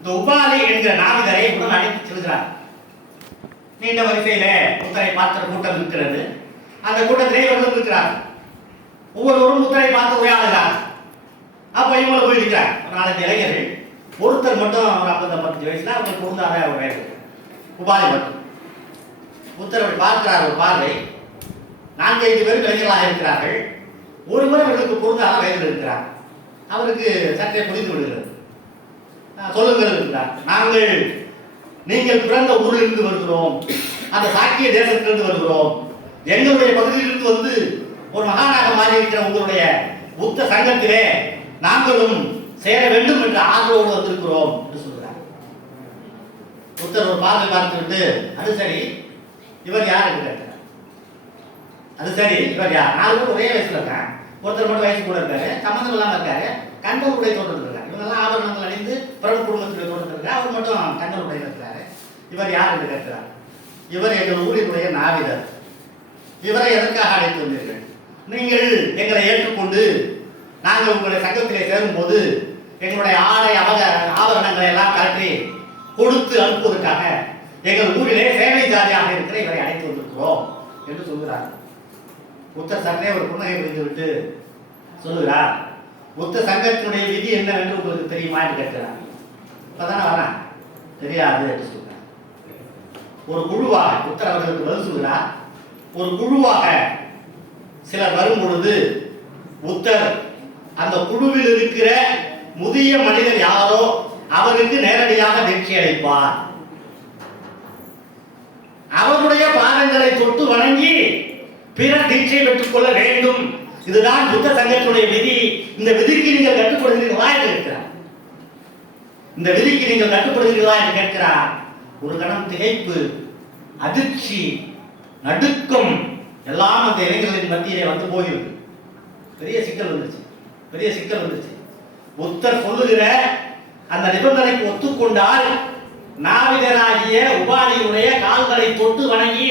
இந்த உபாலி என்கிற நாவிதரை உடன் அழைத்து செல்கிறார். நீண்ட வரிசையில புத்தரை பார்க்கிற கூட்டம் இருக்கிறது. அந்த கூட்டத்திலே இவர்கள் இருக்கிறார். ஒவ்வொருவரும் புத்தரை பார்த்து உரையாடுகிறார். அப்ப இவங்களை போயிருக்கிறார். 4 இளைஞர்கள், ஒருத்தர் மட்டும் ஒரு 50-55 வயசுல அவங்களுக்கு பொருந்தாத ஒரு வயது, உபாலி மட்டும். புத்தர் பார்க்கிறார் ஒரு பார்வை. 4-5 பேர் இளைஞர்களாக இருக்கிறார்கள். ஒருவர் அவர்களுக்கு பொருந்தாத வயதில் இருக்கிறார். அவருக்கு சற்றே புரிந்து விடுகிறது. சொல்லுங்கள் இருக்கிறார். நீங்கள் பிறந்த ஊரிலிருந்து வருகிறோம், அந்த சாக்கிய தேசத்திலிருந்து வருகிறோம். எங்களுடைய பகுதியிலிருந்து வந்து ஒரு மகானாக மாறி இருக்கிற உங்களுடைய புத்த சங்கத்திலே நாங்களும் சேர வேண்டும் என்ற ஆர்வத்தோடு வந்திருக்கிறோம் என்று சொல்கிறார். புத்தர் ஒரு பார்வை பார்த்துவிட்டு, அது சரி, இவர் யார் என்று கேட்கிறார். அது சரி, இவர் யார்? 4 பேர் ஒரே வயசுல இருக்காங்க. ஒருத்தர் மட்டும் வயசு கூட இருக்காரு, சம்மந்தம் இல்லாம இருக்காரு, கண்களுடைய தோட்டத்தில் இருக்காரு. இவங்கெல்லாம் ஆபரணங்கள் அணிந்து பிரபு குடும்பத்துடைய தோட்டத்தில் இருக்காரு. அவர் மட்டும் கண்களுடைய இருக்கிறாரு. இவர் யார் என்று கேட்கிறார். இவர் எங்கள் ஊரினுடைய நாவிதர். இவரை எதற்காக அழைத்து வந்தீர்கள்? நீங்கள் எங்களை ஏற்றுக்கொண்டு நாங்கள் உங்களுடைய சங்கத்திலே சேரும் போது எங்களுடைய ஆடை ஆபரணங்களை எல்லாம் கழற்றி கொடுத்து அனுப்புவதற்காக எங்கள் ஊரிலே சேவை ஜாதியாக இருக்கிற இவரை அழைத்து வந்திருக்கிறோம் என்று சொல்கிறார். புத்த சற்றே ஒரு புன்னகை புரிந்து விட்டு சொல்லுகிறார், புத்த சங்கத்தினுடைய விதி என்னவென்று உங்களுக்கு தெரியுமா என்று கேட்கிறார். இப்பதானே வரேன், தெரியாது என்று சொல்கிறார். ஒரு குழுவாக புத்தர் அவர்களுக்கு பதில் சொல்கிறார். ஒரு குழுவாக சிலர் வரும் பொழுது புத்தர் அந்த குழுவில் இருக்கிற முதிய மனிதர் யாரோ அவருக்கு நேரடியாக தீட்சை அளிப்பார். அவருடைய பாதங்களை தொட்டு வணங்கி பிறர் தீட்சை பெற்றுக் கொள்ள வேண்டும். இதுதான் புத்த சங்கத்தினுடைய விதி. இந்த விதிக்கு நீங்கள் கட்டுப்படுகிறீர்களா என்று கேட்கிறார். இந்த விதிக்கு நீங்கள் கட்டுப்படுகிறீர்களா என்று கேட்கிறார். ஒரு கணம் திகைப்பு, அதிர்ச்சி, நடுக்கம் எல்லாம் அந்த இளைஞர்களின் மத்தியிலே வந்து போயிருக்கு. பெரிய சிக்கல் வந்துருச்சு. புத்தர் சொல்லுகிற அந்த நிபந்தனைக்கு ஒத்துக்கொண்டால் நாவிதராகிய உபாலியுடைய கால்களை தொட்டு வணங்கி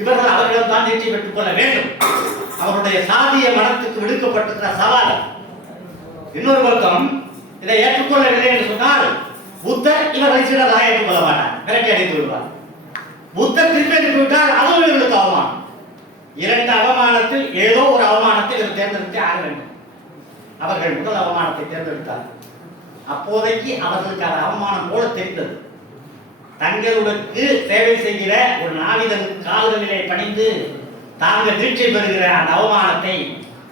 இவர்கள் அவர்களிடம் தான் தீட்சை பெற்றுக் கொள்ள வேண்டும். அவருடைய சாதிய மனத்துக்கு விடுக்கப்பட்டிருக்கிற சவால். இன்னொரு பக்கம் இதை ஏற்றுக்கொள்ளவில்லை என்று சொன்னால் புத்தர் இவர்களை சீடராக ஏற்றுக்கொள்ள மாட்டார், விரட்டி அடைத்து விடுவார். புத்தர் திருப்பி அனுப்பி விட்டால் அதுவும் இவர்களுக்கு அவமானம். 2 அவமானத்தில் ஏதோ ஒரு அவமானத்தை இவர் தேர்ந்தெடுத்தே ஆக வேண்டும். அவர்கள் முதல் அவமானத்தை தேர்ந்தெடுத்தார். அப்போதைக்கு அவர்களுக்கு அது அவமானம் போல தெரிந்தது. தங்களுக்கு சேவை செய்கிற ஒரு நாவிதன் கால்களிலே பணிந்து தாங்கள் தீட்சை பெறுகிற அந்த அவமானத்தை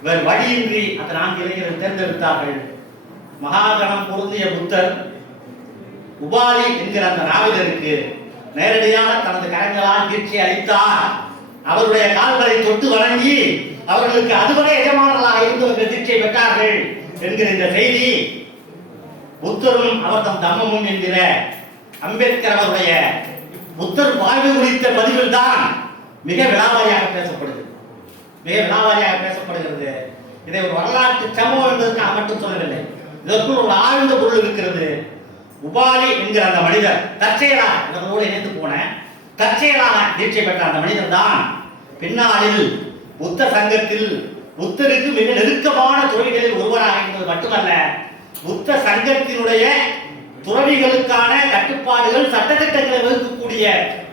இவர் வழியின்றி அந்த 4 இளைஞர்கள் தேர்ந்தெடுத்தார்கள். மகாகணம் பொருந்திய புத்தர் உபாலி என்கிற அந்த நாவிதருக்கு நேரடியாக தனது கரங்களால் தீட்சை அளித்தார். அவருடைய கால்களை தொட்டு வணங்கி அவர்களுக்கு அதுவரை எஜமானர்களாக இருந்தவர்கள் தீட்சை பெற்றார்கள் என்கிற இந்த செய்தி புத்தரும் அவர்தம் தம்மமும் என்கிற அம்பேத்கர் அவருடைய புத்தர் வாழ்வு குறித்த பதிவில் தான் மிக விலாவாரியாக பேசப்படுகிறது. இதை ஒரு வரலாற்று சம்பவம் என்பதற்காக மட்டும் சொல்லவில்லை. இதற்குள் ஒரு ஆழ்ந்த பொருள் இருக்கிறது. உபாலி என்கிற அந்த மனிதர் தற்செயலாக இவர்களோடு இணைந்து போன தற்செயலாக தீட்சை பெற்ற அந்த மனிதர் தான் பின்னாளில் புத்த சங்கத்தில் புத்தருக்கு மிக நெருக்கமான துறவிகளில் ஒருவராக இருந்தது மட்டுமல்ல, புத்த சங்கத்தினுடைய துறவிகளுக்கான கட்டுப்பாடுகள் சட்டத்திட்டங்களை வகுக்கக்கூடிய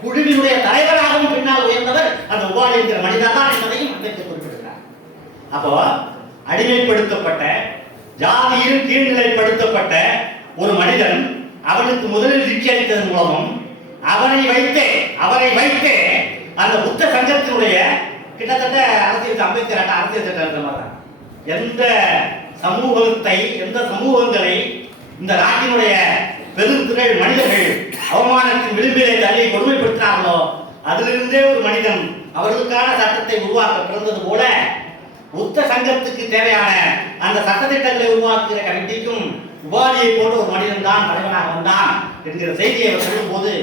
குழுவினுடைய தலைவராகவும் பின்னால் உயர்ந்தவர் அந்த உபாலி என்கிற மனிதர் தான் என்பதையும் அம்பேத்கர் குறிப்பிடுகிறார். அப்போ அடிமைப்படுத்தப்பட்ட ஜாதியில் கீழ்நிலைப்படுத்தப்பட்ட ஒரு மனிதன் அவனுக்கு முதலில் தீட்சை அளித்ததன் மூலமும் அவரை வைத்தே அந்த புத்த சங்கத்தினுடைய கிட்டத்தட்ட அம்பேத்கர் அரசியல் சட்டம் எந்த சமூகங்களை இந்த நாட்டினுடைய பெருந்திரள் மனிதர்கள் அவமானத்தின் விளிம்பிலே தள்ளி கொடுமைப்படுத்தினார்களோ அதிலிருந்தே ஒரு மனிதன் அவர்களுக்கான சட்டத்தை உருவாக்க பிறந்தது போல புத்த சங்கத்துக்கு தேவையான அந்த சட்டத்திட்டங்களை உருவாக்குகிற கமிட்டிக்கும் உபாலியை போன்ற ஒரு மனிதன் தான் தலைவனாக வந்தான் என்கிற செய்தியை அவர் சொல்லும் போது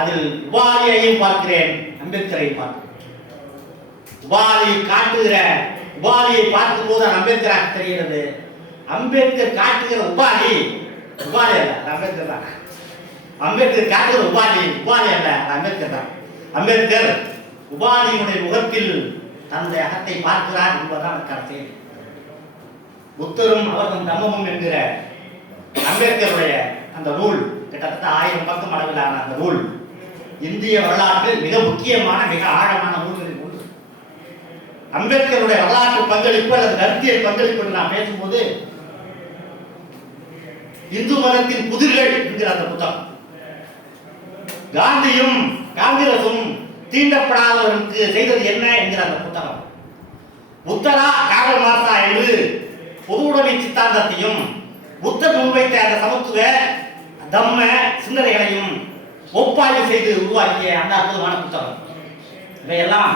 அதில் உபாலியையும் பார்க்கிறேன், அம்பேத்கரையும் பார்க்கிறேன். உபாலியை பார்க்கும் போது அம்பேத்கராக தெரிகிறது. அம்பேத்கர் காட்டுகிற உபாலி அல்ல, அம்பேத்கர் தான். அம்பேத்கர் காட்டுகிற உபாலி அல்ல, அம்பேத்கர் தான். அம்பேத்கர் உபாலியினுடைய முகத்தில் தன்னுடைய அகத்தை பார்க்கிறார் என்பதுதான் அதற்கான செய்தி. புத்தரும் அவர்தம் தம்மமும் என்கிற அம்பேத்கருடைய அந்த நூல் கிட்டத்தட்ட 1000 பக்கம் அளவிலான அந்த நூல் இந்திய வரலாற்றில் மிக முக்கியமான மிக ஆழமான நூல்களில் ஒன்று. அம்பேத்கருடைய வரலாற்று பங்களிப்பு அல்லது கருத்தியல் பங்களிப்பு என்று நான் பேசும்போது இந்து மதத்தின் புதிர்கள் என்கிற அந்த புத்தகம், காந்தியும் காங்கிரசும் தீண்டப்படாதவர்களுக்கு செய்தது என்ன என்கிற அந்த புத்தகம், உத்தரா கார்ல் மார்க்ஸ் என்று பொது உடைமை சித்தாந்தத்தையும் புத்தர் முன்வைத்த அந்த சமத்துவ தம்ம சிந்தனைகளையும் ஒப்பாய்வு செய்து உருவாக்கிய அந்த அற்புதமான புத்தகம். இவையெல்லாம்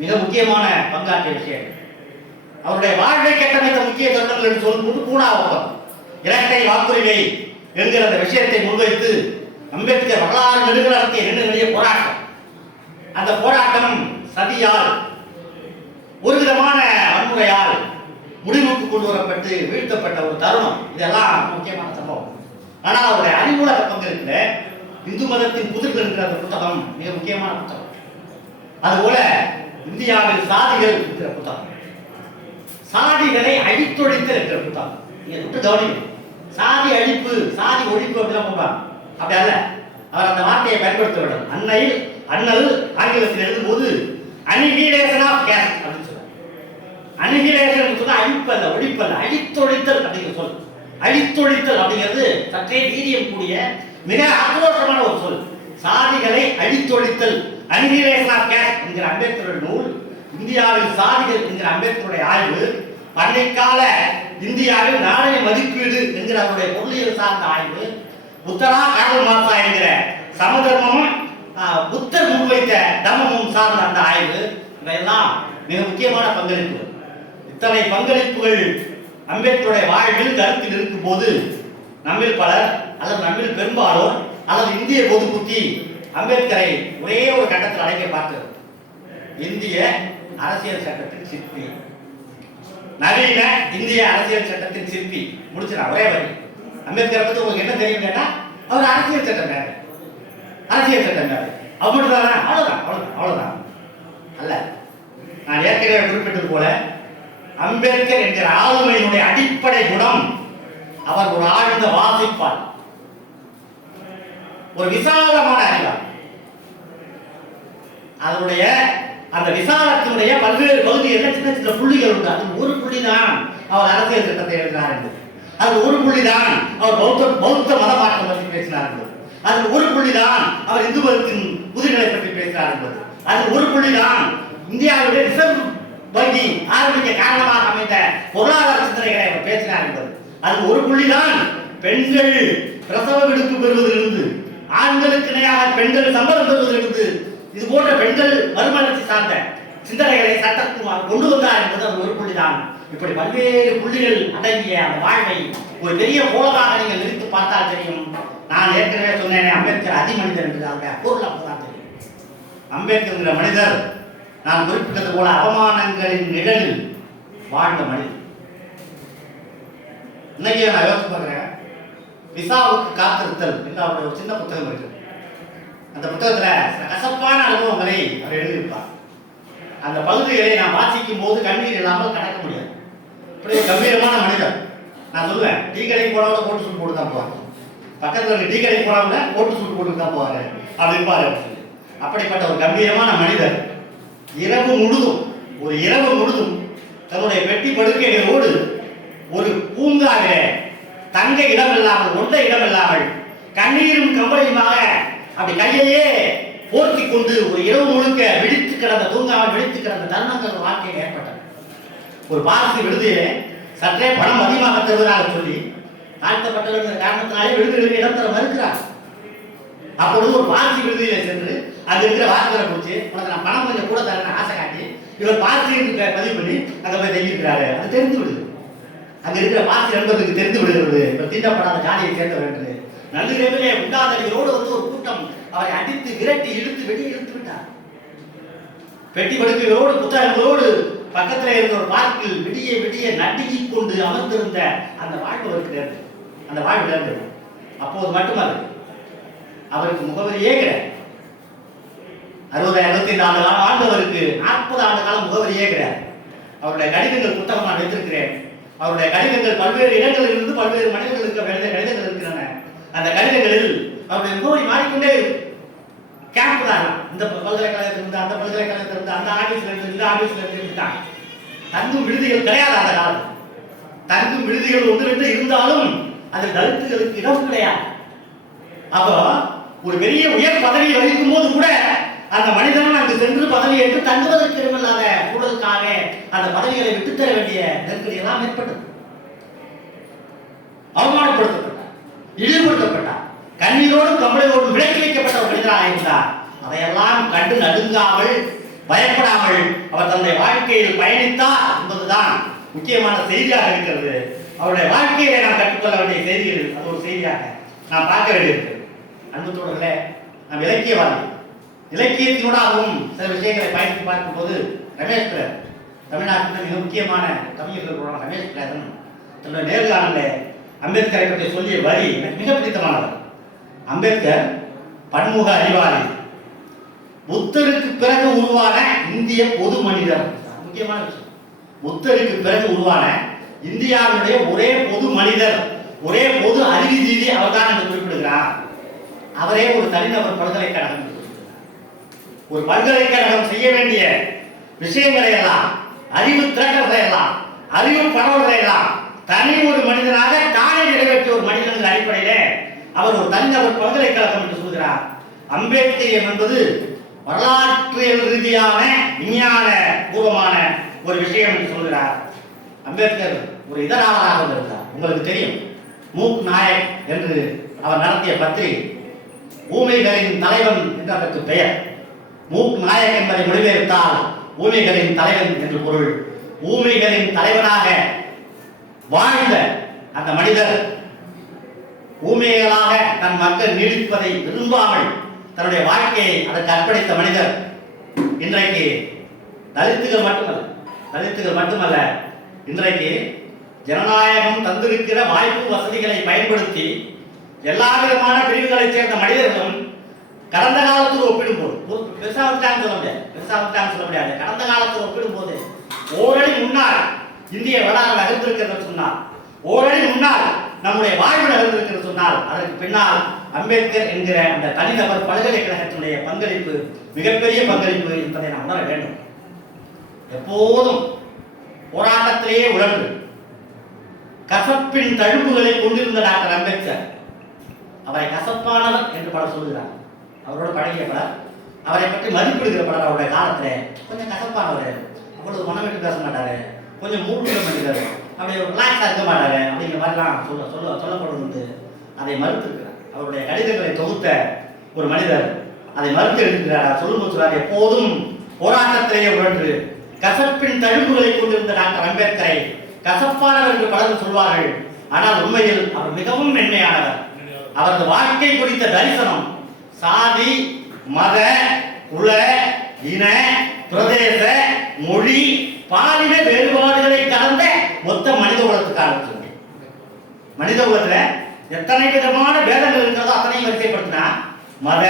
மிக முக்கியமான பங்காற்றிய விஷயம். அவருடைய வாழ்வை கட்டமைத்த முக்கிய சட்டங்கள் என்று சொல்லும்போது பூனா ஒப்பந்தம், இரட்டை வாக்குரிமை என்கிற அந்த விஷயத்தை முன்வைத்து அம்பேத்கர் வரலாறு நெடுக நடத்திய நெடுநிலைய போராட்டம். அந்த போராட்டம் சதியால் ஒரு விதமான வன்முறையால் முடிவுக்கு கொண்டு வரப்பட்டு வீழ்த்தப்பட்ட ஒரு தருணம். இதெல்லாம் முக்கியமான சம்பவம். ஆனால் அவருடைய அறிவுலக பங்களிப்புல இந்து மதத்தின் புதிர்கள் என்கிற அந்த புத்தகம் மிக முக்கியமான புத்தகம். அதுபோல இந்தியாவில் சாதிகள் இருக்கிற புத்தகம், சாதிகளை அழித்தொழித்தல் இருக்கிற புத்தகம். நீங்க கவனிக்கணும், சாதி அழிப்பு சாதி ஒழிப்பு அப்படிலாம் போடுவாங்க. அப்படி அல்ல, அவர் அந்த வார்த்தையை பயன்படுத்த வேண்டும். அண்ணல் ஆங்கிலத்தில் எழுதும்போது அனிஹிலேஷன் ஆஃப் கேஸ்ட் அப்படின்னு சொல்றாங்க. அனிஹிலேஷன் சொன்னா அழிப்பல்ல, ஒழிப்பல்ல, அழித்தொழித்தல் அப்படிங்கிற சொல். அழித்தொழித்தல் அப்படிங்கிறது சற்றே வீரியம் கூடிய மிக ஆக்ரோஷமான ஒரு சொல். சாதிகளை அழித்தொழித்தல், அனிஹிலேஷன் ஆஃப் கேஸ்ட் என்கிற அம்பேத்கருடைய நூல், இந்தியாவில் சாதிகள் என்கிற அம்பேத்கருடைய ஆய்வு, பண்டைக்கால இந்தியாவில் நாணய மதிப்பீடு என்கிற அவருடைய பொருளியல் சார்ந்த ஆய்வு, உத்தரா கார்ல் மார்க்ஸ் என்கிற சமதர்மமும் புத்தர் முன்வைத்த தர்மமும் சார்ந்த அந்த ஆய்வு, இவையெல்லாம் மிக முக்கியமான பங்களிப்பு. இத்தனை பங்களிப்புகள் அம்பேத்கருடைய வாழ்வில் கருத்தில் இருக்கும் போது நம்மில் பலர் அல்லது நம்மில் பெரும்பாலோர் அல்லது இந்திய பொது புத்தி அம்பேத்கரை ஒரே ஒரு கட்டத்தில் அடைக்க பார்த்தது. இந்திய அரசியல் சட்டத்தின் சிற்பி, நவீன இந்திய அரசியல் சட்டத்தின் சிற்பி. முடிச்சிடா ஒரே வரி. அம்பேத்கரை பத்தி உங்களுக்கு என்ன தெரியும் கேட்டா, அவர் அரசியல் சட்டம் வேறு, அரசியல் சட்டம் வேறு. அவர் மட்டும் தான், அவ்வளவுதான் அல்ல. நான் ஏற்கனவே குறிப்பிட்டது போல அம்பேத்கர் என்கிற ஆளுமையினுடைய அடிப்படை குணம் அவர் ஒரு ஆழ்ந்த வாசிப்பார், ஒரு விசாலமான அறிவார். அதனுடைய அந்த விசாலத்தினுடைய பல்வேறு பகுதிகளில் சின்ன சின்ன புள்ளிகள் உண்டு. அது ஒரு புள்ளி தான் அவர் அரசியல் சட்டத்தை எழுதினார் என்பது, அது ஒரு புள்ளி தான் அவர் பௌத்த மதமாற்றம் பற்றி பேசினார் என்பது, அது ஒரு புள்ளி தான் அவர் இந்து மதத்தின் புதிர்களை பற்றி பேசினார் என்பது, அது ஒரு புள்ளி தான் இந்தியாவுடைய ரிசர்வ் வங்கி ஆரம்பிக்க காரணமாக அமைந்த பொருளாதார சிந்தனைகளை அவர் பேசினார் என்பது, அது ஒரு புள்ளி தான் பெண்கள் பிரசவ விடுப்பு பெறுவதிலிருந்து, ஆண்களுக்கு இணையாக பெண்கள் சம்பளம் பெறுவதிலிருந்து, இது போன்ற பெண்கள் மறுமலர்ச்சி சார்ந்த சிந்தனைகளை சட்டத்தில் கொண்டு வந்தார் என்பது அது ஒரு புள்ளிதான். இப்படி பல்வேறு புள்ளிகள் அடங்கிய அந்த வாழ்வை ஒரு பெரிய கோலமாக நீங்கள் நிறுத்தி பார்த்தால் தெரியும். நான் ஏற்கனவே சொன்னேனே, அம்பேத்கர் அதிமனிதர் என்று அதனுடைய பொருள் அப்பதான் தெரியும். அம்பேத்கர் மனிதர் நான் குறிப்பிட்டது போல அவமானங்களின் நிழலில் வாழ்ந்த மனிதர். இன்னைக்கு நான் யோசிச்சு பார்க்கிறேன், விசாவுக்கு காத்திருத்தல் என்று அவருடைய ஒரு சின்ன புத்தகம் இருக்கு. அந்த புத்தகத்துல கசப்பான அனுபவங்களை அவர் எழுதியிருப்பார். அந்த பகுதிகளை நான் வாசிக்கும் போது கண்ணீர் இல்லாமல் கடக்க முடியாது. இப்படி கம்பீரமான மனிதர். நான் சொல்லுவேன், டீ கடைக்கு போனவங்க போட்டு சூட் போட்டு தான் போவாங்க, பக்கத்துல இருக்க டீ கடைக்கு போனவங்க போட்டு சூட் போட்டு தான் போவாங்க அப்படி இருப்பாரு. அப்படிப்பட்ட ஒரு கம்பீரமான மனிதர் ஒரு இரவு முழுதும் தன்னுடைய பெட்டி படுக்கைகளோடு ஒரு பூங்காவிலே தங்க இடம் இல்லாமல், ஒன்றை இடம் இல்லாமல், கண்ணீரும் கம்பளியுமாக அப்படி கையையே போர்த்தி கொண்டு ஒரு இரவு முழுக்க விழித்து கிடந்த, தூங்காமல் விழித்து கிடந்த தருணங்கள் வாழ்க்கையில் ஏற்பட்டது. ஒரு பாரசி விடுதியிலே சற்றே பணம் அதிகமாக தருவதாக சொல்லி தாழ்த்தப்பட்டவர்கள் காரணத்தினாலே விடுதிகளில் இடம் தர மறுக்கிறார். அப்பொழுது ஒரு பாரசி விடுதியில சென்று அங்க இருக்கிற வாசகரை குறிச்சு, உனக்கு நான் பணம் கொஞ்சம் கூட தரேன் ஆசை காட்டி இவர் பாரசி பதிவு பண்ணி அங்க போய் தங்கியிருக்கிறாரு. அது தெரிந்து விடுது, அங்க இருக்கிற பாரசி நண்பர்களுக்கு தெரிந்து விடுகிறது இவர் தீண்டப்படாத ஜாதியை சேர்ந்தவர் என்று. நள்ளிரவிலே உண்டாதடிகளோடு வந்து ஒரு கூட்டம் அவரை அடித்து விரட்டி இழுத்து வெளியே இழுத்து விட்டார். பெட்டி படுக்கைகளோடு புத்தகங்களோடு பக்கத்தில் இருந்த ஒரு பார்க்கில் விடிய விடிய நடுங்கிக் கொண்டு அமர்ந்திருந்த அந்த வாழ்வு அவருக்கு நேர்ந்தது. அந்த வாழ்வு நேர்ந்தது. அப்போது மட்டுமல்ல, அவருக்கு முகவரியே கிடையாது. 65 ஆண்டு காலம் ஆண்டவருக்கு 40 ஆண்டு காலம் முகவரியே கிடையாது. அவருடைய கடிதங்கள் புத்தகம் நான் வைத்திருக்கிறேன். அவருடைய கடிதங்கள் பல்வேறு இடங்களில் இருந்து பல்வேறு மனிதர்களுக்கு எழுத கடிதங்கள் இருக்கின்றன. அந்த கடிதங்களில் அவருடைய முகவரி மாறிக்கொண்டே கேம்ப் தான். இந்த பல்கலைக்கழகத்திலிருந்து அந்த பல்கலைக்கழகத்திலிருந்து அந்த ஆபீஸ்ல இருந்து இந்த ஆபீஸ்ல இருந்து தான். தங்கும் விடுதிகள் கிடையாது அந்த காலத்தில். தங்கும் விடுதிகள் ஒன்று ரெண்டு இருந்தாலும் அது தலித்துகளுக்கு இடம் கிடையாது. அப்போ ஒரு பெரிய உயர் பதவி வகிக்கும் போது கூட அந்த மனிதன் அங்கு சென்று பதவி ஏற்று தங்குவதற்கு இடமில்லாத சூழலுக்காக அந்த பதவிகளை விட்டுத்தர வேண்டிய நெருக்கடி எல்லாம் ஏற்பட்டது. அவமானப்படுத்தப்பட்டார், இழிவுபடுத்தப்பட்டார், கண்ணீரோடும் கம்பளையோடும் விலக்கி வைக்கப்பட்ட ஒரு மனிதராக இருந்தார். அதையெல்லாம் கண்டு நடுங்காமல் பயப்படாமல் அவர் தன்னுடைய வாழ்க்கையில் பயணித்தார் என்பதுதான் முக்கியமான செய்தியாக இருக்கிறது. அவருடைய வாழ்க்கையில நாம் கற்றுக்கொள்ள வேண்டிய செய்திகள் அது ஒரு செய்தியாக நாம் பார்க்க வேண்டியிருக்கிறது. அன்பு தோழர்களே, நாம் இலக்கியவாதி, இலக்கியத்தினூடாகவும் சில விஷயங்களை பயணித்து பார்க்கும் போது ரமேஷ் பிள்ளர், தமிழ்நாட்டில் மிக முக்கியமான கவிஞர்கள் ரமேஷ் பிள்ளர் தன்னுடைய நேர்காணலில் அம்பேத்கரை பற்றி சொல்லிய வரி எனக்கு மிக பிடித்தமானவர். அம்பேத்கர் பன்முக அறிவாளி, புத்தருக்கு பிறகு உருவான இந்திய பொது மனிதர். முக்கியமான விஷயம், புத்தருக்கு பிறகு உருவான இந்தியாவுடைய ஒரே பொது மனிதர், ஒரே பொது அறிவுஜீவி அவர்தான் என்று குறிப்பிடுகிறார். அவரே ஒரு தனிநபர் பல்கலைக்கழகம். ஒரு பல்கலைக்கழகம் செய்ய வேண்டிய விஷயங்களை எல்லாம், அறிவு திரட்டல்களை எல்லாம், அறிவு பரவல்களை எல்லாம் தனி ஒரு மனிதனாக தானே நிறைவேற்றிய ஒரு மனிதன் அடிப்படையிலே அவர் ஒரு தனிநபர் பல்கலைக்கழகம் என்று சொல்கிறார். அம்பேத்கரியம் என்பது வரலாற்றியல் ரீதியான விஞ்ஞான பூர்வமான ஒரு விஷயம் என்று சொல்கிறார். அம்பேத்கர் ஒரு இதழாளராக இருந்தார். உங்களுக்கு தெரியும், மூக் நாயக் என்று அவர் நடத்திய பத்திரிகை. ஊமைகளின் தலைவன் என்று அதற்கு பெயர். மூக் நாயக் என்பதை மொழிபெயர்த்தால் ஊமைகளின் தலைவன் என்று பொருள். ஊமைகளின் தலைவனாக வாழ்ந்த அந்த மனிதர், ஊமைகளாக தன் மக்கள் நீடிப்பதை விரும்பாமல் தன்னுடைய வாழ்க்கையை அதற்கு அர்ப்பணித்த மனிதர் இன்றைக்கு தலித்துகள் மட்டுமல்ல இன்றைக்கு ஜனநாயகம் தந்திருக்கிற வாய்ப்பு வசதிகளை பயன்படுத்தி எல்லா விதமான பிரிவுகளைச் சேர்ந்த மனிதர்களும் கடந்த காலத்தில் ஒப்பிடும்போது பெருசா சொல்ல முடியாது. கடந்த காலத்தில் ஒப்பிடும்போது ஓரடி முன்னால் இந்திய வரலாறு நகர்ந்திருக்கிறது சொன்னால், ஓரடி முன்னால் நம்முடைய வாழ்வு நகர்ந்திருக்கிறது சொன்னால், அதற்கு பின்னால் அம்பேத்கர் என்கிற அந்த தனிநபர் பல்கலைக்கழகத்தினுடைய பங்களிப்பு மிகப்பெரிய பங்களிப்பு என்பதை நாம் உணர வேண்டும். எப்போதும் போராட்டத்திலேயே உழன்று கசப்பின் தழும்புகளை கொண்டிருந்த டாக்டர் அம்பேத்கர் அவரை கசப்பானவர் என்று பலர் சொல்லுகிறார். அவரோட பழகிய பலர், அவரை பற்றி மதிப்பிடுகிற பலர் அவருடைய காலத்தில் கொஞ்சம் கசப்பானவர், அவ்வளவு மனம் விட்டு பேச மாட்டாரு, கொஞ்சம் மூடுகிற மனிதர், அப்படி ஒரு ரிலாக்ஸாக இருக்க மாட்டாரு அப்படிங்கிற மாதிரிலாம் சொல்லப்படுவது அதை மறுத்திருக்கிறார். அவருடைய கடிதங்களை தொகுத்த ஒரு மனிதர் அதை மறுத்து எழுதுகிறார். சொல்லும்போது சொல்றார், எப்போதும் போராட்டத்திலேயே உழன்று கசப்பின் தழும்புகளை கொண்டிருந்த டாக்டர் அம்பேத்கரை கசப்பானவர் என்று பலரும் சொல்வார்கள். ஆனால் உண்மையில் அவர் மிகவும் மென்மையானவர். அவரது வாழ்க்கை குறித்த தரிசனம் சாதி, மத, குல, இன, பிரதேச, மொழி, பாலின வேறுபாடுகளை கலந்த மொத்த மனித குலத்துக்கான மனித குலத்துல எத்தனை விதமான பேதங்கள் இருக்கிறதோ அத்தனையும் வரிசைப்படுத்தினா மத,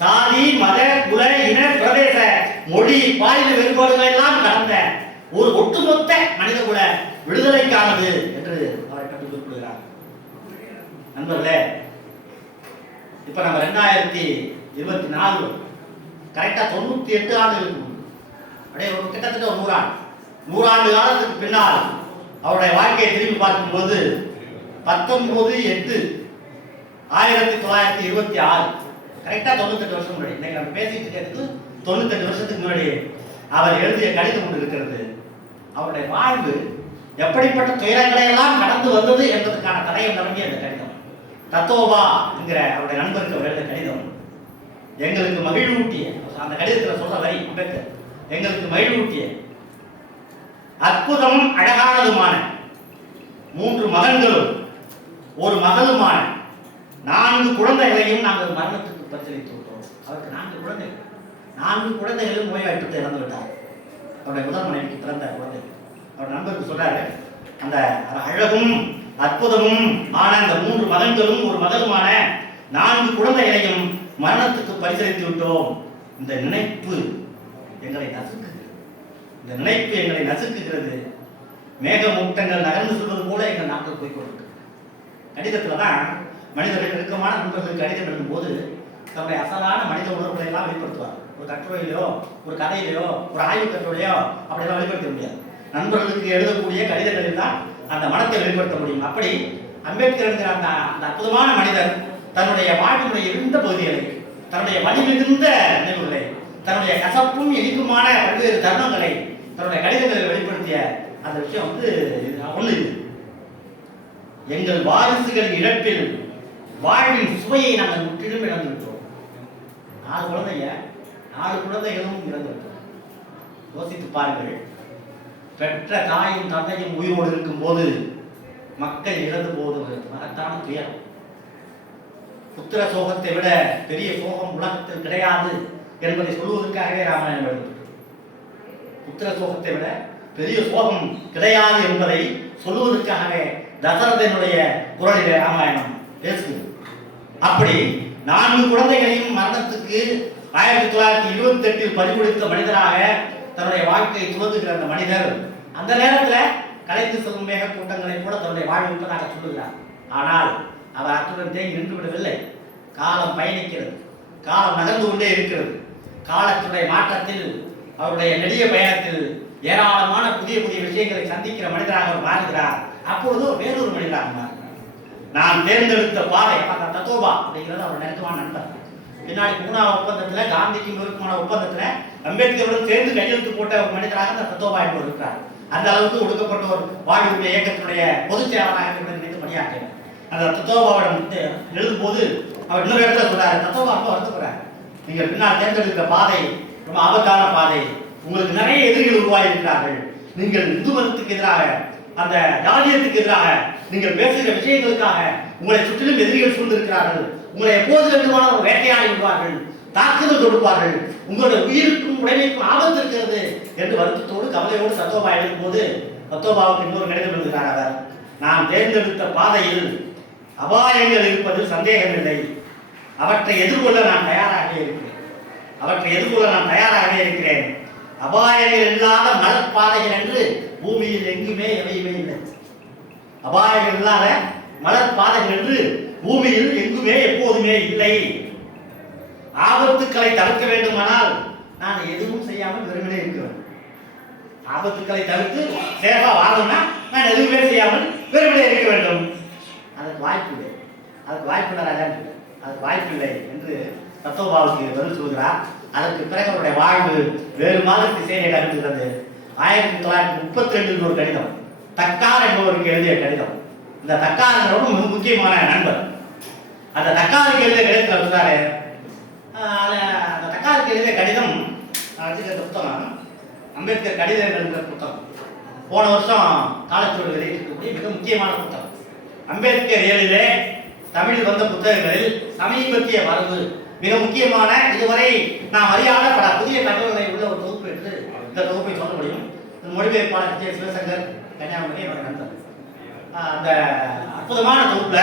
சாதி, மத, குல, இன, பிரதேச, மொழி, பாலின வேறுபாடுகள் எல்லாம் கலந்த ஒரு ஒட்டுமொத்த மனித குல விடுதலைக்கானது என்று அவரை பற்றி குறிப்பிடுகிறார். நண்பர்களே, இப்ப நம்ம 2024 கரெக்டா 98 ஆண்டுகளுக்கு அப்படியே ஒரு கிட்டத்தட்ட ஒரு 100 ஆண்டு காலத்துக்கு பின்னால் அவருடைய வாழ்க்கையை திரும்பி பார்க்கும்போது 19/8/1926 கரெக்டா 98 வருஷம் முன்னாடி, இன்னைக்கு நம்ம பேசிட்டு இருக்கிறதுக்கு 98 வருஷத்துக்கு முன்னாடி அவர் எழுதிய கடிதம் ஒன்று இருக்கிறது. அவருடைய வாழ்வு எப்படிப்பட்ட துயரங்களை எல்லாம் கடந்து வந்தது என்பதற்கான தடயம் தொடங்கிய அந்த கடிதம். தத்தோபா என்கிற அவருடைய நண்பருக்கு அவர் எழுதிய கடிதம் எங்களுக்கு மகிழ்வூட்டிய, அந்த கடிதத்தில் சொல்ற வரி அம்பேத்கர், எங்களுக்கு மகிழ்வூட்டிய அற்புதமும் அழகானதுமான 3 மகன்களும் ஒரு மகளுமான 4 குழந்தைகளையும் நாங்கள் மரணத்துக்கு பரிசீலித்து விட்டோம். அவருக்கு 4 குழந்தைகளும் நோய்வாய்ப்பட்டு இறந்து விட்டார். அவருடைய முதல் மனைவிக்கு பிறந்த குழந்தை. அவர் நண்பருக்கு சொல்றாரு, அந்த அழகும் அற்புதமும் ஆன அந்த 3 மகன்களும் ஒரு மகளுமான 4 குழந்தைகளையும் மரணத்துக்கு பரிசீலித்து விட்டோம். இந்த நினைப்பு எங்களை நசுக்குகிறது. மேகமூட்டங்கள் நகர்ந்து சொல்வது போல எங்கள் நாட்கள் போய்கொண்டிருக்கு. கடிதத்துல தான் மனிதர்கள் நெருக்கமான நண்பர்களுக்கு கடிதம் எழுதும்போது தன்னுடைய அசலான மனித உணர்வுகளை எல்லாம் வெளிப்படுத்துவார். ஒரு கட்டுரையிலையோ ஒரு கதையிலையோ ஒரு ஆய்வு கட்டுரையிலையோ அப்படியெல்லாம் வெளிப்படுத்த முடியாது. நண்பர்களுக்கு எழுதக்கூடிய கடிதங்களில் தான் அந்த மனத்தை வெளிப்படுத்த முடியும். அப்படி அம்பேத்கர் என்கிற அந்த அற்புதமான மனிதர் தன்னுடைய வாழ்வினுடைய இருந்த பகுதிகளை, தன்னுடைய வலிமிகுந்த நினைவுகளை, தன்னுடைய கசப்பும் இனிப்புமான பல்வேறு தருணங்களை தன்னுடைய கடிதங்களில் வெளிப்படுத்திய அந்த விஷயம் ஒண்ணு. எங்கள் வாரிசுகளின் இழப்பில் வாழ்வின் சுவையை நாங்கள் முற்றிலும் இழந்துவிட்டோம். 4 குழந்தைகளும் இறந்துவிட்டோம். யோசித்து பாருங்கள். பெற்ற தாயும் தந்தையும் உயிரோடு இருக்கும் போது மக்கள் இழந்து போவது மகத்தான துயரம். புத்திர சோகத்தை விட பெரிய சோகம் உலகத்தில் கிடையாது என்பதை சொல்வதற்காகவே ராமாயணம் எழுதப்பட்டது. புத்திர சோகத்தை விட பெரிய சோகம் கிடையாது என்பதை சொல்லுவதற்காகவே தசரதனுடைய குரலிலே ராமாயணம் பேசுகிறது. அப்படி 4 குழந்தைகளையும் மரணத்துக்கு 1928 பறிகொடுத்த மனிதராக தன்னுடைய வாழ்க்கையை துவங்குகிற அந்த மனிதர் அந்த நேரத்தில் கலைத்து செல்லும் மேக கூட்டங்களை கூட தன்னுடைய வாழ்வு இருப்பதாக சொல்லுகிறார். ஆனால் அவர் அத்துடன் தேங்கி நின்று விடவில்லை. காலம் பயணிக்கிறது, காலம் நகர்ந்து கொண்டே இருக்கிறது. காலத்துடைய மாற்றத்தில் அவருடைய நெடிய பயணத்தில் ஏராளமான புதிய புதிய விஷயங்களை சந்திக்கிற மனிதராக அவர் மாறுகிறார். அப்பொழுது வேறொரு மனிதராக மாறுகிறார். நான் தேர்ந்தெடுத்த பாதை அந்த தத்தோபா அப்படிங்கிறது அவர் நெருக்கமான நண்பர். பின்னாடி 3ஆம் ஒப்பந்தத்தில் காந்திக்கும் இவருக்குமான ஒப்பந்தத்தில் அம்பேத்கருடன் சேர்ந்து கையெழுத்து போட்ட ஒரு மனிதராக அந்த தத்தோபா என்பவர் இருக்கிறார். அந்த அளவுக்கு ஒடுக்கப்பட்ட ஒரு வாழ்வுடைய இயக்கத்தினுடைய பொதுச் செயலாளராக நினைத்து பணியாற்றினார். அந்த தத்தோபாவிடம் எழுதும் போது அவர் இன்னொரு இடத்துல சொல்றாரு, தத்தோபா ரொம்ப வருத்தப்படுறார். நீங்கள் பின்னால் தேர்ந்தெடுக்கிற பாதை ரொம்ப ஆபத்தான பாதை. உங்களுக்கு நிறைய எதிரிகள் உருவாகி இருக்கிறார்கள். நீங்கள் இந்து மதத்துக்கு எதிராக, அந்த ஜாதியத்துக்கு எதிராக நீங்கள் பேசுகிற விஷயங்களுக்காக உங்களை சுற்றிலும் எதிரிகள் சூழ்ந்திருக்கிறார்கள். உங்களை எப்போது வேண்டுமானாலும் வேட்டையாடி விடுவார்கள், தாக்குதல் தொடுப்பார்கள், உங்களுடைய உயிருக்கும் உடைமைக்கும் ஆபத்து இருக்கிறது என்று வருத்தத்தோடு கவலையோடு தத்தோபா எழுதும் போது தத்தோபாவுக்கு இன்னொரு கடிதம் எழுதுகிறார் அவர். நான் தேர்ந்தெடுத்த பாதையில் அபாயங்கள் இருப்பதில் சந்தேகமில்லை. அவற்றை எதிர்கொள்ள நான் தயாராகவே இருக்கிறேன். அபாயங்கள் இல்லாத மலர்பாதைகள் என்று பூமியில் எங்குமே எவையுமே இல்லை. அபாயங்கள் இல்லாத மலர்பாதைகள் என்று பூமியில் எங்குமே எப்போதுமே இல்லை. ஆபத்துக்களை தவிர்க்க வேண்டுமானால் நான் எதுவும் செய்யாமல் வெறுமனே இருக்கிறேன். ஆபத்துக்களை தவிர்த்து சேவா வாழணும்னா நான் எதுவுமே செய்யாமல் வெறுமனே இருக்க வேண்டும். அதுக்கு வாய்ப்பில்லை, அதுக்கு வாய்ப்பில்லை என்று தத்தோபாவுக்கு பதில் சொல்கிறார். அதற்கு பிறகு அவருடைய வாழ்வு வேறு மாதிரி திசையை அடைகிறது. 1932 ஒரு கடிதம், தக்கார் என்பவருக்கு எழுதிய கடிதம். இந்த தக்கார் என்பவர் மிக முக்கியமான நண்பர். அந்த தக்காருக்கு எழுதிய கடிதத்தில் சொல்றாரு, அந்த தக்காருக்கு எழுதிய கடிதம் புத்தகம் அம்பேத்கர் கடிதங்கள் என்ற புத்தகம். போன வருஷம் காலத்தோடு வெளியிட்டிருக்கக்கூடிய மிக முக்கியமான புத்தகம். அம்பேத்கர் ஏழிலே தமிழில் வந்த புத்தகங்களில் சமீபத்திய வரவு மிக முக்கியமான, இதுவரை நாம் அறியாத பல புதிய தகவல்களை உள்ள ஒரு தொகுப்பு என்று இந்த தொகுப்பை சொல்ல முடியும். மொழிபெயர்ப்பாளர் கே. சிவசங்கர், கன்னியாகுமரி, என்னுடைய நண்பர். அந்த அற்புதமான தொகுப்புல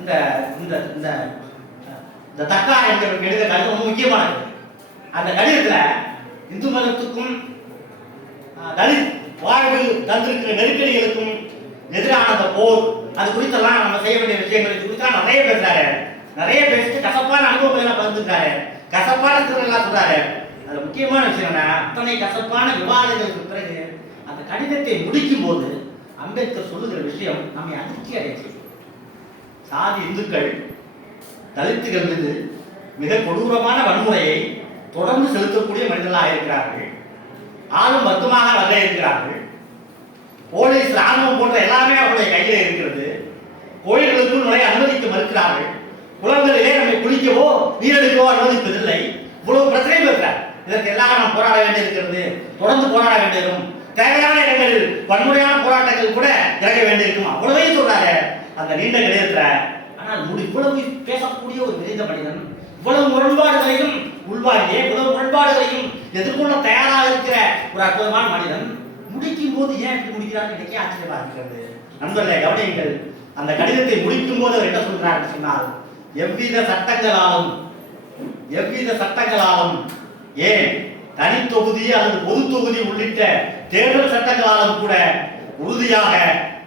இந்த தக்கா என்கிற எழுத கடிதம் ரொம்ப முக்கியமானது. அந்த கடிதத்துல இந்து மதத்துக்கும் தலித் வாழ்வு தந்திருக்கிற நெருக்கடிகளுக்கும் எதிரான அந்த போர், அது குறித்தெல்லாம் நம்ம செய்ய வேண்டிய விஷயங்களை குறித்தெல்லாம் நிறைய பேசுறாரு. நிறைய பேசிட்டு கசப்பான அனுபவங்களை பகிர்ந்துருக்காரு, கசப்பான திறனெல்லாம் சொல்றாரு. அது முக்கியமான விஷயம் என்ன, அத்தனை கசப்பான விவாதங்களுக்கு பிறகு அந்த கடிதத்தை முடிக்கும் போது அம்பேத்கர் சொல்லுகிற விஷயம் நம்மை அதிர்ச்சி அடைய செய்யும். சாதி இந்துக்கள் தலித்துகள் மீது மிக கொடூரமான வன்முறையை தொடர்ந்து செலுத்தக்கூடிய மனிதர்களாக இருக்கிறார்கள். ஆளும் வர்க்கமாக வர இருக்கிறார்கள். போலீஸ், ராணுவம் போன்ற எல்லாமே அவருடைய கையில இருக்கிறது. கோயில்களுக்குள் நுழைய அனுமதிக்க மறுக்கிறார்கள். குளங்களிலே நம்மை குளிக்கவோ நீரெடுக்கவோ அனுமதிப்பதில்லை. இவ்வளவு பிரச்சனை இருக்கிறார். இதற்கு எல்லாம் நாம் போராட வேண்டியிருக்கிறது, தொடர்ந்து போராட வேண்டியிருக்கும். தேவையான இடங்களில் வன்முறையான போராட்டங்கள் கூட இறங்க வேண்டியிருக்கும். அவ்வளவே சொல்றாரு அந்த நீண்ட கடிதத்துல. ஆனால் இவ்வளவு பேசக்கூடிய ஒரு விரைந்த மனிதன், இவ்வளவு முரண்பாடுகளையும் உள்வாங்கிய, இவ்வளவு முரண்பாடுகளையும் எதிர்கொள்ள தயாராக இருக்கிற ஒரு அற்புதமான மனிதன் முடிக்கும் போது ஏன் இப்படி முடிக்கிறார் இன்னைக்கு ஆச்சரியமா இருக்கிறது. நண்பர்களே கவனியுங்கள், அந்த கடிதத்தை முடிக்கும் போது அவர் என்ன சொல்றார் சொன்னால், எவ்வித சட்டங்களாலும் ஏன் தனி தொகுதி அல்லது பொது தொகுதி உள்ளிட்ட தேர்தல் சட்டங்களாலும் கூட உறுதியாக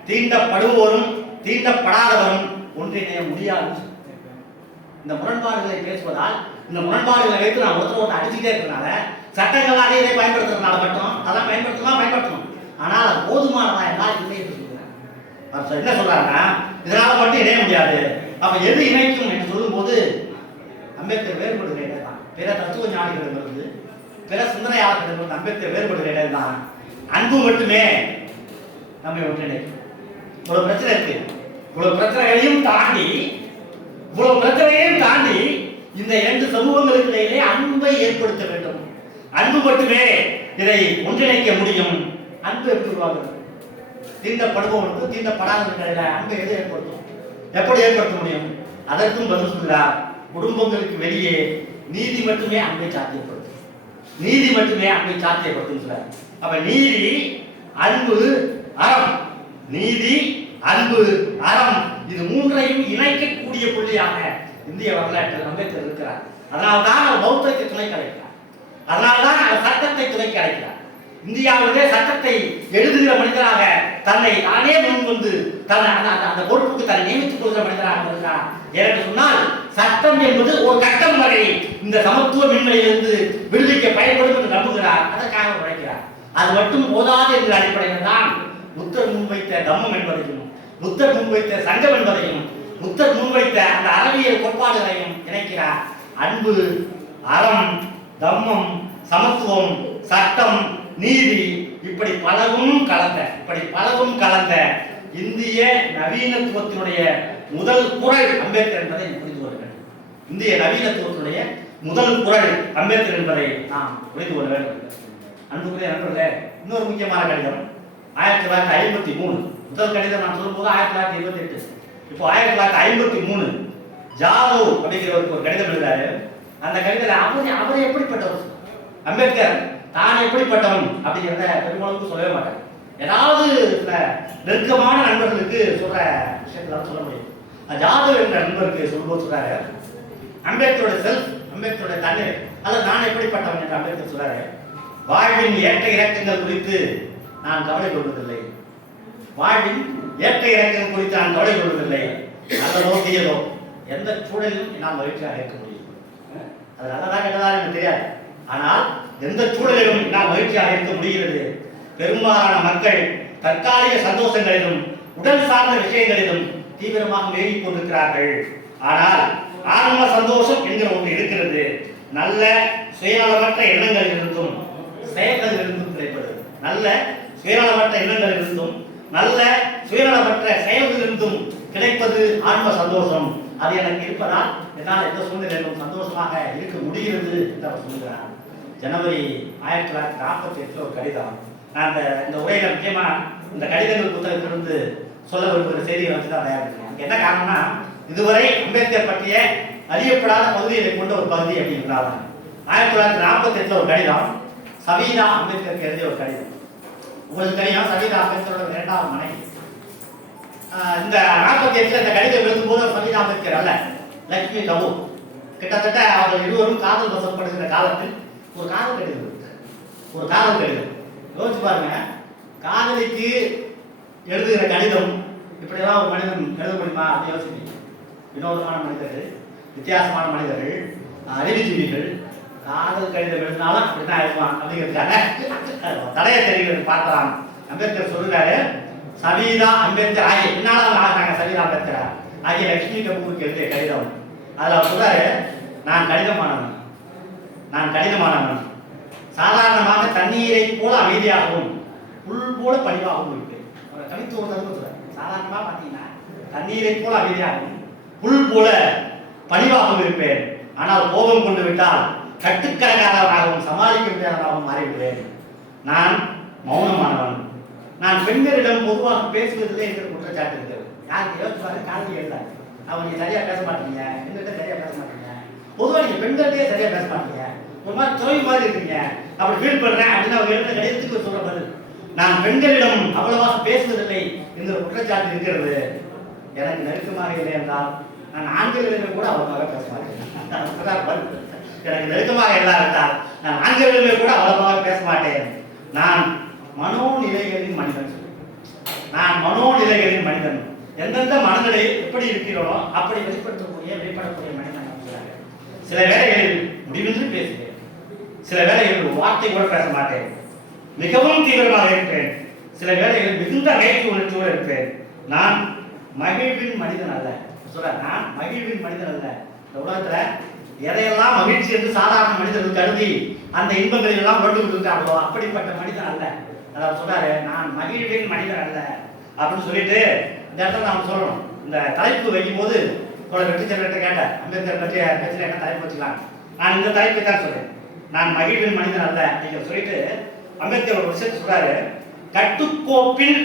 தீண்டப்படுவோரும் தீண்டப்படாதவரும் ஒன்றிணைய முடியாது. இந்த முரண்பாடுகளை பேசுவதால், இந்த முரண்பாடுகளை வைத்து நான் ஒருத்தர் அடிச்சுட்டே இருக்கிறனால, சட்டங்களாக இதை பயன்படுத்துறதுனால மட்டும் அதெல்லாம் பயன்படுத்தணும். ஆனால் அது போதுமானதா என்றால் இல்லை என்று சொல்கிறார். என்ன சொல்றாருன்னா, இதனால மட்டும் இணைய முடியாது. அப்ப எது இணைக்கும் என்று சொல்லும் போது அம்பேத்கர் வேறுபடுகிற இடம் தான். பிற தத்துவ ஞானிகளிடமிருந்து, பிற சிந்தனையாளர்களிடமிருந்து அம்பேத்கர் வேறுபடுகிற இடம் தான். அன்பு மட்டுமே நம்மை ஒன்றிணைக்கும். இவ்வளவு பிரச்சனை இருக்கு. இவ்வளவு பிரச்சனைகளையும் தாண்டி இந்த இரண்டு சமூகங்களுக்கு இடையிலே அன்பை ஏற்படுத்த வேண்டும். அன்பு மட்டுமே இதை ஒன்றிணைக்க முடியும். அன்பு எப்படி உருவாகுது? தீண்டப்படுபவனுக்கு தீண்டப்படாதவர்களில் அன்பை எது ஏற்படுத்தும்? எப்படி ஏற்படுத்த முடியும்? அதற்கும் பதில் சொல்கிறார். குடும்பங்களுக்கு வெளியே நீதி மட்டுமே அன்பை சாத்தியப்படுத்தும் சொல்றார். அப்ப நீதி, அன்பு, அறம், நீதி, அன்பு, அறம், இது மூன்றையும் இணைக்கக்கூடிய புள்ளியாக இந்திய வரலாற்றில் அம்பேத்கர் இருக்கிறார். அதனால்தான் அவர் பௌத்தத்தை துணைக்கு அழைக்கிறார். அதனால்தான் அவர் சட்டத்தை துணைக்கு அழைக்கிறார். இந்தியாவிலே சட்டத்தை எழுதுகிற மனிதராக தன்னை தானே முன்வந்து அந்த பொறுப்புக்கு தன்னை நியமித்துக் கொள்கிற மனிதராக இருக்கிறார். ஏன்னு சொன்னால், சட்டம் என்பது ஒரு கட்டம் வரை இந்த சமத்துவ மின்மையிலிருந்து விடுவிக்க பயன்படும் என்று நம்புகிறார். அதற்காக உழைக்கிறார். அது மட்டும் போதாது என்ற அடிப்படையில் தான் புத்தர் முன்வைத்த தம்மம் என்பதையும், புத்தர் முன்வைத்த சங்கம் என்பதையும், புத்தர் முன்வைத்த அந்த அறிவியல் கோட்பாடுகளையும் இணைக்கிறார். அன்பு, அறம், தம்மம், சமத்துவம், சட்டம், நீதி, இப்படி பலவும் கலந்த இந்திய நவீனத்துவத்தினுடைய முதல் குரல் அம்பேத்கர் என்பதை புரிந்து கொள்ள வேண்டும். இந்திய நவீனத்துவத்தினுடைய முதல் குரல் அம்பேத்கர் என்பதை நாம் புரிந்து கொள்ள வேண்டும். அன்புக்குரிய நண்பர்களே, இன்னொரு முக்கியமான கடிதம் 1953. முதல் கடிதம் நான் சொல்லும்போது 1928. இப்போ 1953 ஜாதவ் அப்படிங்கிறவருக்கு ஒரு கடிதம் எழுதுறாரு. அந்த கடிதத்தில் அவர் எப்படிப்பட்டவர், அம்பேத்கர் தான் எப்படிப்பட்டவன் அப்படிங்கிறத பெரும்பாலும் சொல்லவே மாட்டார். ஏதாவது நெருக்கமான நண்பர்களுக்கு சொல்ற விஷயத்துல சொல்ல முடியும். ஜாதவ் என்ற நண்பருக்கு சொல்லும்போது சொல்றாரு, அம்பேத்கருடைய தன்மை, அல்லது நான் எப்படிப்பட்டவன் என்று அம்பேத்கர் சொல்றாரு. வாழ்வின் ஏற்ற இறக்கங்கள் குறித்து நான் கவலை கொள்வதில்லை. நல்லதோ தீயதோ எந்த சூழலிலும் என்னால் மகிழ்ச்சியாக இருக்க முடியும். அது நல்லதா கெட்டதா எனக்கு தெரியாது. ஆனால் எந்த சூழலிலும் என்னால் மகிழ்ச்சியாக இருக்க முடிகிறது. பெரும்பாலான மக்கள் தற்காலிக சந்தோஷங்களிலும் உடல் சார்ந்த விஷயங்களிலும் தீவிரமாக மேகிக் கொண்டிருக்கிறார்கள். ஆனால் ஆன்ம சந்தோஷம் என்கிற ஒன்று இருக்கிறது. நல்ல சுயநலமற்ற எண்ணங்கள் இருந்தும் செயல்கள் இருந்தும் கிடைப்பது. நல்ல சுயநலமற்ற எண்ணங்கள் இருந்தும் நல்ல சுயநலமற்ற செயல்கள் இருந்தும் கிடைப்பது ஆன்ம சந்தோஷம். அது எனக்கு இருப்பதால் என்னால் எந்த சூழ்நிலையிலும் சந்தோஷமாக இருக்க முடிகிறது என்று அவர் சொல்கிறார். ஜனவரி 1948 ஒரு கடிதம். நான் இந்த உரையில முக்கியமா இந்த கடிதங்கள் புத்தகத்திலிருந்து சொல்ல விரும்புகிற செய்தியை வச்சு தான் தயாரிக்கிறேன். என்ன காரணம்னா, இதுவரை அம்பேத்கர் பற்றிய அறியப்படாத பகுதிகளை கொண்ட ஒரு பகுதி அப்படிங்கிறாங்க. 1948 ஒரு கடிதம், சவீதா அம்பேத்கருக்கு எழுதிய ஒரு கடிதம். உங்களுக்கு தெரியும், சவீதா அம்பேத்கரோட 2வது மனைவி. இந்த 48 இந்த கடிதம் எழுதும்போது சவீதா அம்பேத்கர் அல்ல, லட்சுமி கபூர். கிட்டத்தட்ட அவர்கள் இருவரும் காதல் வசப்படுகிற காலத்தில் ஒரு காதல் கடிதம் யோசிச்சு பாருங்க. காதலிக்கு எழுதுகிற கடிதம் இப்படியெல்லாம் ஒரு மனிதன் எழுத முடியுமா அப்படின்னு யோசிப்பீங்க. வினோதமான மனிதர்கள், வித்தியாசமான மனிதர்கள், அறிவுஜீவிகள் காதல் கடிதம் எழுதினாலும் அப்படிதான் இருப்பான் அப்படிங்கிறதுக்காக தடையை தெரிகிறது பார்க்கலாம். அம்பேத்கர் சொல்லுறாரு, சவீதா அம்பேத்கர் ஆகிய பின்னாலும் ஆகிறாங்க. சவீதா அம்பேத்கர் ஆகிய லட்சுமி கபூருக்கு எழுதிய கடிதம். அதில் அவர் சொல்றாரு, நான் கடினமானவன், சாதாரணமாக தண்ணீரை போல அமைதியாகவும் புல் போல பணிவாகவும் இருப்பேன். சாதாரணமாக பார்த்தீங்கன்னா தண்ணீரை போல அமைதியாகவும் புல் போல பணிவாகவும் இருப்பேன். ஆனால் கோபம் கொண்டு விட்டால் கட்டுக்கடங்காதவனாகவும் சமாளிக்க முடியாதவனாகவும் மாறிவிடுவேன். நான் மௌனமானவன். நான் பெண்களிடம் பொதுவாக பேசுவதில்லை என்கிற குற்றச்சாட்டு இருக்கிறது. யாருக்கு யோசிப்பாரு, காலையில் எழுத அவங்க சரியா பேச மாட்டீங்க, எங்கள்கிட்ட சரியா பேச மாட்டீங்க, பொதுவாக நீங்க பெண்கள்கிட்டயே சரியா பேச மாட்டீங்க, ஒரு மாதிரி தொழில் மாதிரி இருக்கீங்க, அப்படி ஃபீல் பண்றேன் அப்படின்னு அவங்க எழுத கடிதத்துக்கு சொல்ற பதில், நான் பெண்களிடம் அவ்வளவாக பேசுவதில்லை என்கிற குற்றச்சாட்டு இருக்கிறது. எனக்கு நெருக்கமாக இல்லை என்றால் நான் ஆண்களிடமே கூட அவ்வளவாக பேச மாட்டேன். எனக்கு நெருக்கமாக எல்லாம் இருந்தால் நான் ஆண்களிடமே கூட அவ்வளவாக பேச மாட்டேன். நான் மனோநிலைகளின் மனிதன். எந்தெந்த மனநிலை எப்படி இருக்கிறோமோ அப்படி வெளிப்படக்கூடிய மனிதன். சில வேளைகளில் முடிவின்றி பேசுகிறேன், சில வேளைகளில் வார்த்தை கூட பேச மாட்டேன், மிகவும் தீவிரமாக இருப்பேன், சில வேளைகளில் மிகுந்த நகைப்பு உணர்ச்சியோடு இருப்பேன். நான் மகிழ்வின் மனிதன் அல்ல. சொல்ற, நான் மகிழ்வின் மனிதன் அல்ல. இந்த உலகத்துல எதையெல்லாம் மகிழ்ச்சி என்று சாதாரண மனிதர்கள் கருதி அந்த இன்பங்களில் எல்லாம் உணர்ந்து கொண்டிருக்காங்களோ அப்படிப்பட்ட மனிதன் அல்ல. அதாவது சொல்றாரு, நான் மகிழ்வின் மனிதன் அல்ல அப்படின்னு சொல்லிட்டு இந்த இடத்துல நாம் சொல்லணும். இந்த தலைப்பு வைக்கும் போது வெற்றிச்சந்திரன் கேட்டேன், அம்பேத்கர் பற்றிய பேச்சில் என்ன தலைப்பு வச்சுக்கலாம். நான் இந்த தலைப்பை தான் சொல்றேன், நான் மகிழ்வின் மனிதன் அல்ல நீங்க சொல்லிட்டு அம்பேத்கர் ஒரு விஷயத்தை சொல்றாரு, கட்டுக்கோப்பில்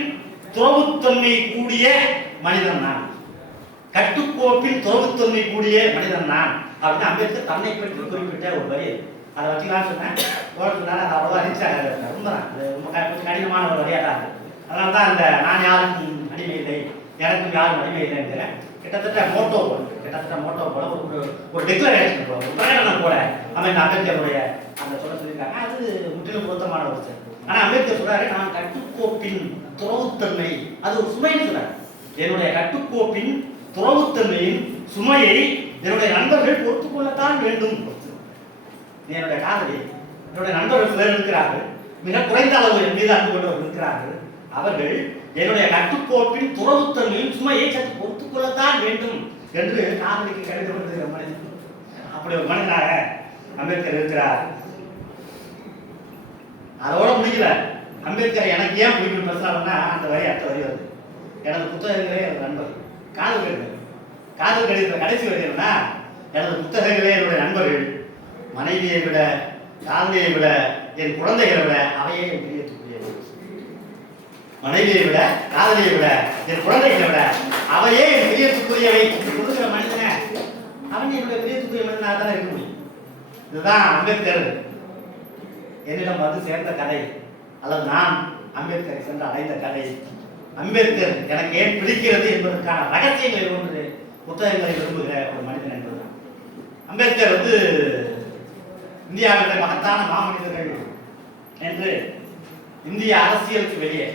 துறவுத்தன்மை கூடிய மனிதன் நான், கட்டுக்கோப்பில் துறவுத்தன்மை கூடிய மனிதன் நான் அப்படின்னு அம்பேத்கர் தன்னை பற்றி குறிப்பிட்ட ஒரு வரி. அதை வச்சுக்கலாம்னு சொன்னேன். சொன்னாலும் அது அவ்வளோவா ரீச் ஆகாது. உண்மைதான், அது ரொம்ப கொஞ்சம் கடினமான ஒரு வரியாக தான் இருக்குது. அதனால தான் இந்த நான் யாருக்கும் அடிமை இல்லை, எனக்கும் யாரும் அடிமை இல்லைங்கிற கிட்டத்தட்ட மோட்டோ போல ஒரு டிக்ளரேஷன் போல, ஒரு பிரகடனம் போல அவன் அம்பேத்கருடைய அந்த சொல்லியிருக்காங்க. அது முற்றிலும் பொருத்தமான ஒரு விஷயம். ஆனால் அம்பேத்கர் சொல்றாரு, நான் கட்டுக்கோப்பின் துறவுத்தன்மை அது ஒரு சுமைன்னு சொல்றாரு. என்னுடைய கட்டுக்கோப்பின் துறவுத்தன்மையின் சுமையை என்னுடைய நண்பர்கள் பொறுத்துக் கொள்ளத்தான் வேண்டும். என்னுடைய காதலி, என்னுடைய நண்பர்கள் சிலர் இருக்கிறார்கள், மிக குறைந்த அளவு என் மீது அன்பு கொண்டவர்கள் இருக்கிறார்கள். அவர்கள் என்னுடைய கட்டுக்கோப்பின் துறவுத்தன்மையின் சுமையை சற்று பொறுத்துக் கொள்ளத்தான் வேண்டும் என்று காதலிக்கு கிடைக்கப்பட்ட மனிதன். அப்படி ஒரு மனிதனாக அம்பேத்கர் இருக்கிறார். அதோட முடியல. அம்பேத்கர் எனக்கு ஏன் பிடிக்கும் பேசுறாருன்னா அந்த வரி அடுத்த வரி வருது. எனது புத்தகங்களே எனது நண்பர்கள், காதல் கடித கடைசி வரி என்னன்னா, எனது புத்தகங்களே என்னுடைய நண்பர்கள், மனைவியை விட, காதலியை விட, என் குழந்தைகளை விட அவையே என் பிரியத்துக்குரியவை. மனைவியை விட, காதலியை விட, என் குழந்தைகளை விட அவையே என் பிரியத்துக்குரியவை கொடுக்கிற மனிதனை அவன் என்னுடைய பிரியத்துக்குரிய மனிதனாக தானே இருக்க முடியும். இதுதான் அம்பேத்கர் என்னிடம் வந்து சேர்ந்த கதை, அல்லது நான் அம்பேத்கரை சென்று அடைந்த கதை. அம்பேத்கர் எனக்கு ஏன் பிடிக்கிறது என்பதற்கான ரகசியங்களை ஒன்று புத்தகங்களை விரும்புகிற ஒரு மனிதன் என்பதுதான். அம்பேத்கர் வந்து இந்தியாவில் மகத்தான மாமனிதர்கள் என்று இந்திய அரசியலுக்கு வெளியே,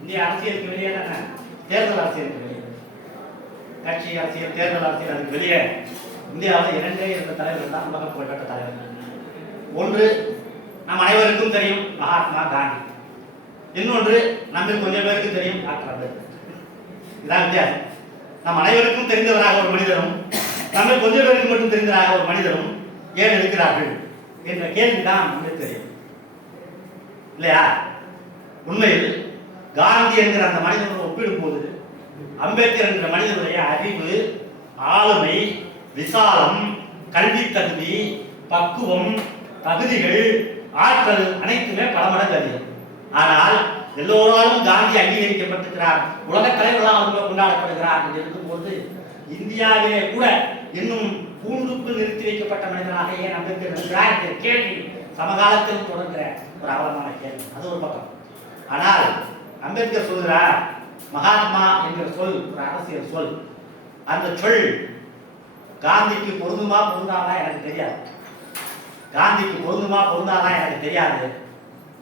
இந்திய அரசியலுக்கு வெளியே தானே, தேர்தல் அரசியலுக்கு வெளியே, கட்சி அரசியல், தேர்தல் அரசியல், அதுக்கு வெளியே இந்தியாவில் இரண்டே இருந்த தலைவர்கள் தான் உலக புகழ்பெற்ற தலைவர்கள். ஒன்று நம் அனைவருக்கும் தெரியும், மகாத்மா காந்தி. இன்னொன்று நம்ம கொஞ்சம் பேருக்கு தெரியும், டாக்டர் அம்பேத்கர். இதான் வித்தியாசம். நம் அனைவருக்கும் தெரிந்தவராக ஒரு மனிதரும், நம்ம கொஞ்சம் பேருக்கு மட்டும் தெரிந்தவராக ஒரு மனிதரும் ஏன் இருக்கிறார்கள் என்ற கேள்விதான் நமக்கு தெரியும் இல்லையா? உண்மையில் காந்தி என்கிற அந்த மனிதனோடு ஒப்பிடும்போது அம்பேத்கர் என்கிற மனிதனுடைய அறிவு, ஆளுமை, விசாலம், கல்வி தகுதி, பக்குவம், தகுதிகள், ஆற்றல் அனைத்துமே பல மடங்கு அதிகம். ஆனால் எல்லோராலும் காந்தி அங்கீகரிக்கப்பட்டிருக்கிறார், உலக தலைவர்களாக அவர் கொண்டாடப்படுகிறார் என்று இருக்கும்போது இந்தியாவிலே கூட இன்னும் கூண்டுக்குள் நிறுத்தி வைக்கப்பட்ட மனிதனாக ஏன் அம்பேத்கர் இருக்கிறார் என்ற கேள்வி சமகாலத்தில் தொடர்கிற ஒரு அவலமான கேள்வி. அது ஒரு பக்கம். ஆனால் அம்பேத்கர் சொல்கிறார், மகாத்மா என்கிற சொல் ஒரு அரசியல் சொல். அந்த சொல் காந்திக்கு பொருந்துமா பொருந்தாதா எனக்கு தெரியாது. காந்திக்கு பொருந்துமா பொருந்தாதா எனக்கு தெரியாது.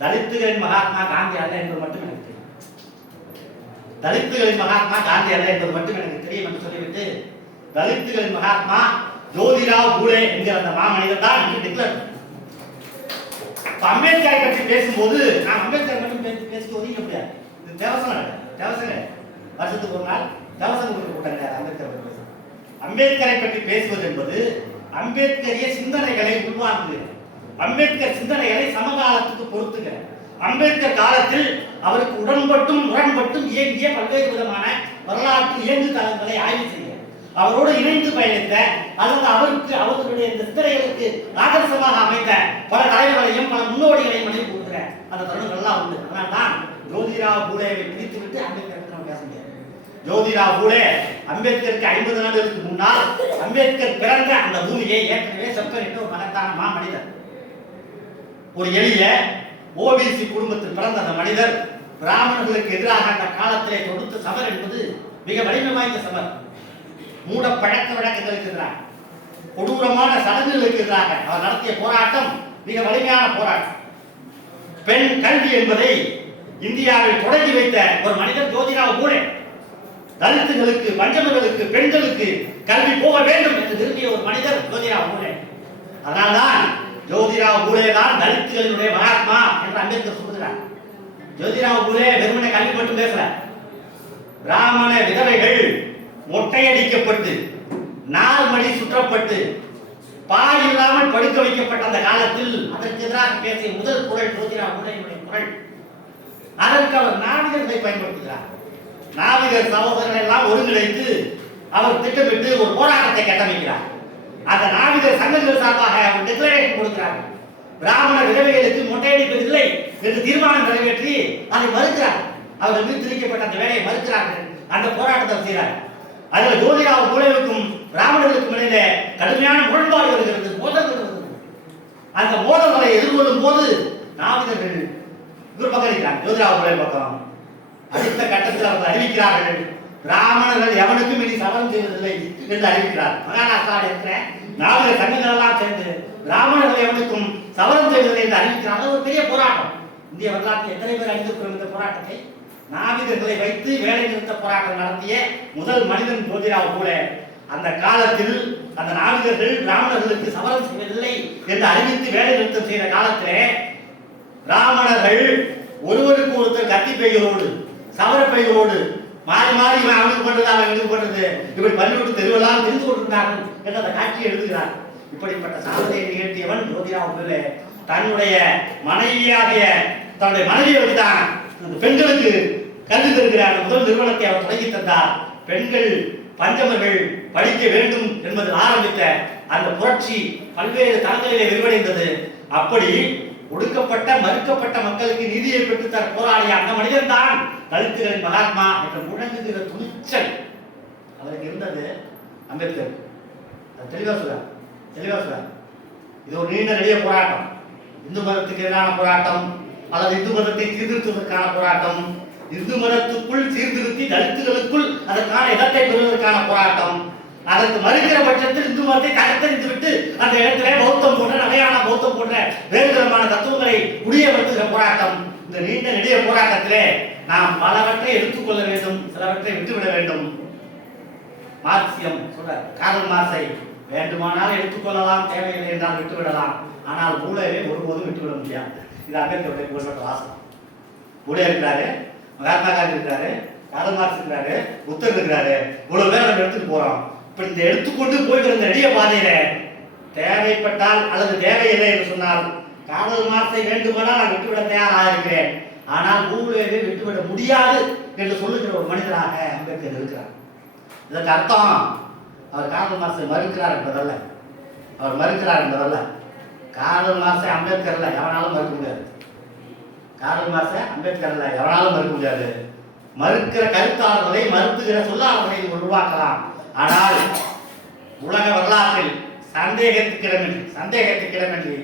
தலித்துகளின் மகாத்மா காந்தி அல்ல என்பது மட்டும் எனக்கு தெரியும். தலித்துகளின் மகாத்மா காந்தி அல்ல என்பது மட்டும் எனக்கு தெரியும் என்று சொல்லிவிட்டு தலித்துகளின் மகாத்மா ஜோதிராவ் பூலே என்கிற அந்த மாமனிதர் தான் என்று டிக்ளேர். அம்பேத்கரை பற்றி பேசும்போது நான் அம்பேத்கரை பற்றி பேசிட்டு ஒதுக்க முடியாது. இது தேவசங்க வருஷத்துக்கு ஒரு நாள் தேவசங்க கூட்டம் கிடையாது. அம்பேத்கரை பற்றி பேச, அம்பேத்கரை பற்றி பேசுவது என்பது அம்பேத்கரிய சிந்தனைகளை உள்வாங்குகிறது. அம்பேத்கர் சிந்தனைகளை சமகாலத்துக்கு பொறுத்துகிற, அம்பேத்கர் காலத்தில் அவருக்கு உடன்பட்டும் முரண்பட்டும் இயங்கிய பல்வேறு விதமான வரலாற்று இயங்கு தளங்களை ஆய்வு செய்ய, அவரோடு இணைந்து பயணித்த அல்லது அவர்களுடைய இந்த சிந்தனைகளுக்கு ஆதர்சமாக அமைந்த பல தலைவர்களையும் பல முன்னோடிகளையும் நினைவு கூறுகிற அந்த தருணங்கள்லாம் உண்டு. அதனால் தான் ஜோதிராவ் பூலேவை பிரித்து விட்டு அம்பேத்கர் நம்ம பேச முடியாது. ஜோதிராவ் பூலே அம்பேத்கருக்கு 50 ஆண்டுகளுக்கு முன்னால் அம்பேத்கர் பிறந்த அந்த பூமியை ஏற்கனவே செப்பனிட்ட ஒரு மகத்தான மாமனிதர். ஒரு எளிய ஓபிசி குடும்பத்தில் பிறந்த அந்த மனிதர் பிராமணர்களுக்கு எதிராக அந்த காலத்திலே கொடுத்த சமர் என்பது மிக வலிமை வாய்ந்த சமர். மூட பழக்க வழக்கங்களுக்கு எதிராக, கொடூரமான சடங்குகளுக்கு எதிராக அவர் நடத்திய போராட்டம் மிக வலிமையான போராட்டம். பெண் கல்வி என்பதை இந்தியாவில் தொடங்கி வைத்த ஒரு மனிதர் ஜோதிராவ் பூலே. தலித்துகளுக்கு, பஞ்சமர்களுக்கு, பெண்களுக்கு கல்வி போக வேண்டும் என்று விரும்பிய ஒரு மனிதர் ஜோதிராவ் பூலே. அதனால்தான் ஜோதிராவ் பூலே தான் தலித்துகளினுடைய மகாத்மா என்று அம்பேத்கர் சொல்கிறார். ஜோதிராவ் பூலே வெறுமனே கல்வி மட்டும் பேசல. பிராமண விதவைகள் மொட்டையடிக்கப்பட்டு, நாள் மணி சுற்றப்பட்டு, பாய் இல்லாமல் படுக்க வைக்கப்பட்ட அந்த காலத்தில் அதற்கு எதிராக பேசிய முதல் குரல் ஜோதிராவ் பூலேனுடைய குரல். அதற்கு அவர் நாவிதர்களை பயன்படுத்துகிறார். நாவிதர் சகோதரர்கள் எல்லாம் ஒருங்கிணைத்து அவர் திட்டமிட்டு ஒரு போராட்டத்தை கட்டமைக்கிறார். அந்த நாவிதர் சங்கங்கள் சார்பாக அவர் டிக்ளரேஷன் கொடுக்கிறார். பிராமண விதவைகளுக்கு மொட்டையடிப்பதில்லை என்று தீர்மானம் நிறைவேற்றி அதை மறுக்கிறார். அவர்கள் மீது திணிக்கப்பட்ட அந்த வேலையை மறுக்கிறார்கள். அந்த போராட்டத்தை செய்கிறார். அதில் ஜோதிராவ் பூலேவுக்கும் பிராமணர்களுக்கும் இடையிலே கடுமையான முரண்பாடு வருகிறது, மோதல் வருகிறது. அந்த மோதல்களை எதிர்கொள்ளும் போது நாவிதர்கள் இவர் பக்கம் ஜோதிராவ் பூலே பக்கம். அடுத்த கட்டத்தில் அவர்கள் அறிவிக்கிறார்கள், பிராமணர்கள் எவனுக்கும் இனி சபதம் செய்வதில்லை என்று அறிவிக்கிறார். மகாராஷ்டிராவில் இருக்கிற நாவிதர் சங்கங்கள் எல்லாம் சேர்ந்து பிராமணர்கள் எவனுக்கும் சபதம் செய்வதில்லை என்று அறிவிக்கிறார்கள். ஒரு பெரிய போராட்டம். இந்திய வரலாற்றில் எத்தனை பேர் அறிந்திருக்கிறோம் இந்த போராட்டத்தை? நாவிதர்களை வைத்து வேலை நிறுத்த போராட்டம் நடத்திய முதல் மனிதன் ஜோதிராவ் பூலே. அந்த காலத்தில் அந்த நாவிதர்கள் பிராமணர்களுக்கு சபதம் செய்வதில்லை என்று அறிவித்து வேலை நிறுத்தம் செய்த காலத்திலே பிராமணர்கள் ஒருவருக்கு ஒருத்தர் கத்தி பைகளோடு, சவர பைகளோடு மாறி மாறி இவன் அவனுக்கு பண்றது, அவன் எனக்கு பண்றது, இப்படி பண்ணிவிட்டு தெருவெல்லாம் தெரிந்து கொண்டிருந்தார்கள் என்று அந்த காட்சியை எழுதுகிறார். இப்படிப்பட்ட சாதனையை நிகழ்த்தியவன் ஜோதிராவ் பூலே. தன்னுடைய மனைவியாகிய தன்னுடைய மனைவியை வச்சுதான் பெண்களுக்கு கல்வி தருகிற முதல் நிறுவனத்தை அவர் தொடங்கி தந்தார். பெண்கள், பஞ்சமர்கள் படிக்க வேண்டும் என்பதில் ஆரம்பித்த அந்த புரட்சி பல்வேறு தளங்களிலே விரிவடைந்தது. அப்படி ஒடுக்கப்பட்ட, மறுக்கப்பட்ட மக்களுக்கு நீதியை பெற்று தர போராடிய அந்த மனிதன் தான் தலித்துகளின் மகாத்மா என்று முழங்குகிற துணிச்சல் அவருக்கு இருந்தது. அம்பேத்கர் தெளிவா சொல்றார். இது ஒரு நீண்ட நெடிய போராட்டம். இந்து மதத்துக்கு எதிரான போராட்டம், அல்லது இந்து மதத்தை சீர்திருத்துவதற்கான போராட்டம், இந்து மதத்துக்குள் சீர்திருத்தி தலித்துகளுக்குள் அதற்கான இடத்தை பெறுவதற்கான போராட்டம். அதற்கு மறுக்கிற பட்சத்தில் இந்து மதத்தை தகர்த்தெறிந்து விட்டு அந்த இடத்திலே பௌத்தம் போன்ற, நகையான பௌத்தம் போன்ற வேறு விதமான தத்துவங்களை குடியமர்த்துகிற போராட்டம். இந்த நீண்ட நெடிய போராட்டத்திலே நாம் பலவற்றை எடுத்துக்கொள்ள வேண்டும், சிலவற்றை விட்டுவிட வேண்டும். மார்க்சியம் சொல்ற கார்ல் மார்க்ஸை வேண்டுமானால் எடுத்துக்கொள்ளலாம், தேவையில்லை என்றால் விட்டுவிடலாம். ஆனால் பூலேவை ஒருபோதும் விட்டுவிட முடியாது. இது அம்பேத்கருடைய புகழ்பெற்ற வாசகம். பூலே இருக்கிறாரு, மகாத்மா காந்தி இருக்கிறாரு, கார்ல் மார்க்ஸ் இருக்கிறாரு, புத்தர் இருக்கிறாரு. இவ்வளவு பேர் நம்ம எடுத்துட்டு போறோம். இப்ப இந்த எடுத்துக்கொண்டு போய்கிற இந்த நெடிய பாதையில தேவைப்பட்டால் அல்லது தேவையில்லை என்று சொன்னால் கார்ல் மார்க்ஸை வேண்டுமானால் நான் விட்டுவிட தயாராக இருக்கிறேன், ஆனால் பூலேவை விட்டுவிட முடியாது என்று சொல்லுகிற ஒரு மனிதராக அம்பேத்கர் இருக்கிறார். இதற்கு அர்த்தம் அவர் கார்ல் மார்க்ஸை மறுக்கிறார் என்பதல்ல. அவர் மறுக்கிறார் என்பதல்ல. கார்ல் மார்க்ஸை அம்பேத்கர்ல எவனாலும் மறுக்க முடியாது. கார்ல் மார்க்ஸை அம்பேத்கர்ல எவனாலும் மறுக்க முடியாது. மறுக்கிற கருத்தாளர்களை, மறுத்துகிற சொல்லாளர்களை உருவாக்கலாம். ஆனால் உலக வரலாற்றில் சந்தேகத்துக்கிடமின்றி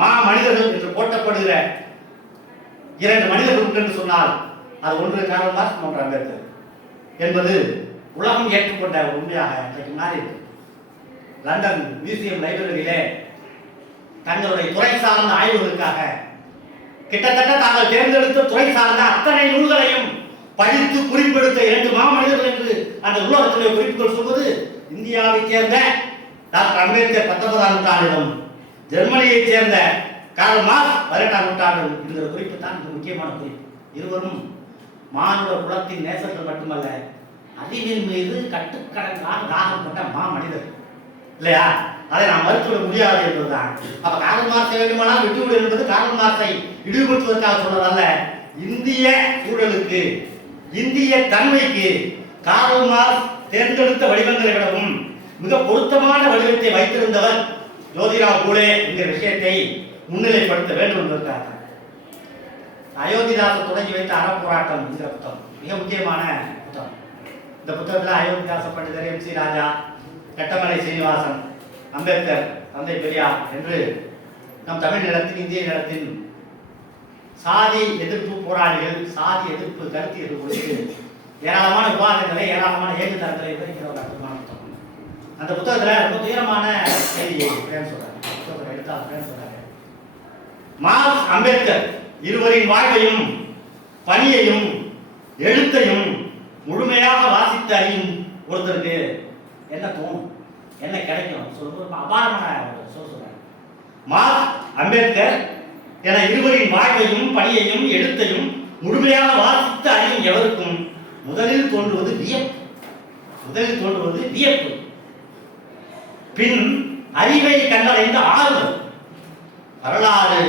மா மனிதர்கள் என்று போட்டப்படுகிற இரண்டு மனிதர்கள் உண்டு என்று சொன்னால் அது ஒன்று கார்ல் மார்க்ஸ், ஒன்று அம்பேத்கர் என்பது உலகம் ஏற்றுக்கொண்ட ஒரு உண்மையாக இன்றைக்கு மாறி இருக்கு. லண்டன் மியூசியம் லைப்ரரியிலே தங்களுடைய துறை சார்ந்த ஆய்வுகளுக்காக கிட்டத்தட்ட தாங்கள் தேர்ந்தெடுத்த துறை சார்ந்த அத்தனை நூல்களையும் படித்து குறிப்பெடுத்த இரண்டு மாமனிதர்கள் என்று அந்த உலகத்திலே குறிப்புகள் சொல்வது இந்தியாவைச் சேர்ந்த டாக்டர் அம்பேத்கர் 19ஆம் நூற்றாண்டிலும், ஜெர்மனியைச் சேர்ந்த கார்ல் மார்க்ஸ் 18ஆம் நூற்றாண்டிலும் என்கிற குறிப்பு தான் மிக முக்கியமான குறிப்பு. இருவரும் மானுட குலத்தின் நேசர்கள் மட்டுமல்ல, அறிவின் மீது கட்டுக்கடங்கான தாகம் கொண்ட மாமனிதர் இல்லையா? அதை நாம் மறுத்துவிட முடியாது என்பதுதான். அப்ப கார்ல் மார்க்ஸை வேண்டுமானால் விட்டுவிடு என்பது கார்ல் மார்க்ஸை இழிவுபடுத்துவதற்காக சொல்வதல்ல. இந்திய சூழலுக்கு, இந்திய தன்மைக்கு கார்ல் மார்க்ஸ் தேர்ந்தெடுத்த வடிவங்களை விடவும் மிக பொருத்தமான வடிவத்தை வைத்திருந்தவர் ஜோதிராவ் பூலே என்கிற விஷயத்தை முன்னிலைப்படுத்த வேண்டும் என்பதற்காக அயோத்திதாசர் தொடங்கி வைத்த அறப்போராட்டம் என்கிற புத்தகம் மிக முக்கியமான புத்தகம். இந்த புத்தகத்தில் அயோத்திதாச பண்டிதர், MC ராஜா, கட்டமலை சீனிவாசன், அம்பேத்கர், தந்தை பெரியார் என்று நம் தமிழ் நிலத்தின், இந்திய நிலத்தின் சாதி எதிர்ப்பு போராளிகள், சாதி எதிர்ப்பு கருத்தியல் குறித்து ஏராளமான விவாதங்களை, ஏராளமான ஏகுதளங்களை விவரிக்கிற ஒரு அற்புதமான புத்தகம். அந்த புத்தகத்தில் ரொம்ப துயரமான செய்தியை சொல்றாரு. புத்தகத்தை எடுத்தால் சொல்றாரு, மார்க்ஸ், அம்பேத்கர் இருவரின் வாழ்வையும், பணியையும், எழுத்தையும் முழுமையாக வாசித்து அறியும் ஒருத்தருக்கு என்ன தோணும், என்ன கிடைக்கும் சொல்லும்போது அபாரமான சொல்றேன். மார்க்ஸ், அம்பேத்கர் என இருவரின் வாழ்வையும் பணியையும் எழுத்தையும் முழுமையாக வாசித்து அறியும் எவருக்கும் முதலில் தோன்றுவது வியப்பு, பின் அறிவை கண்டடைந்த ஆர்வம். வரலாறு,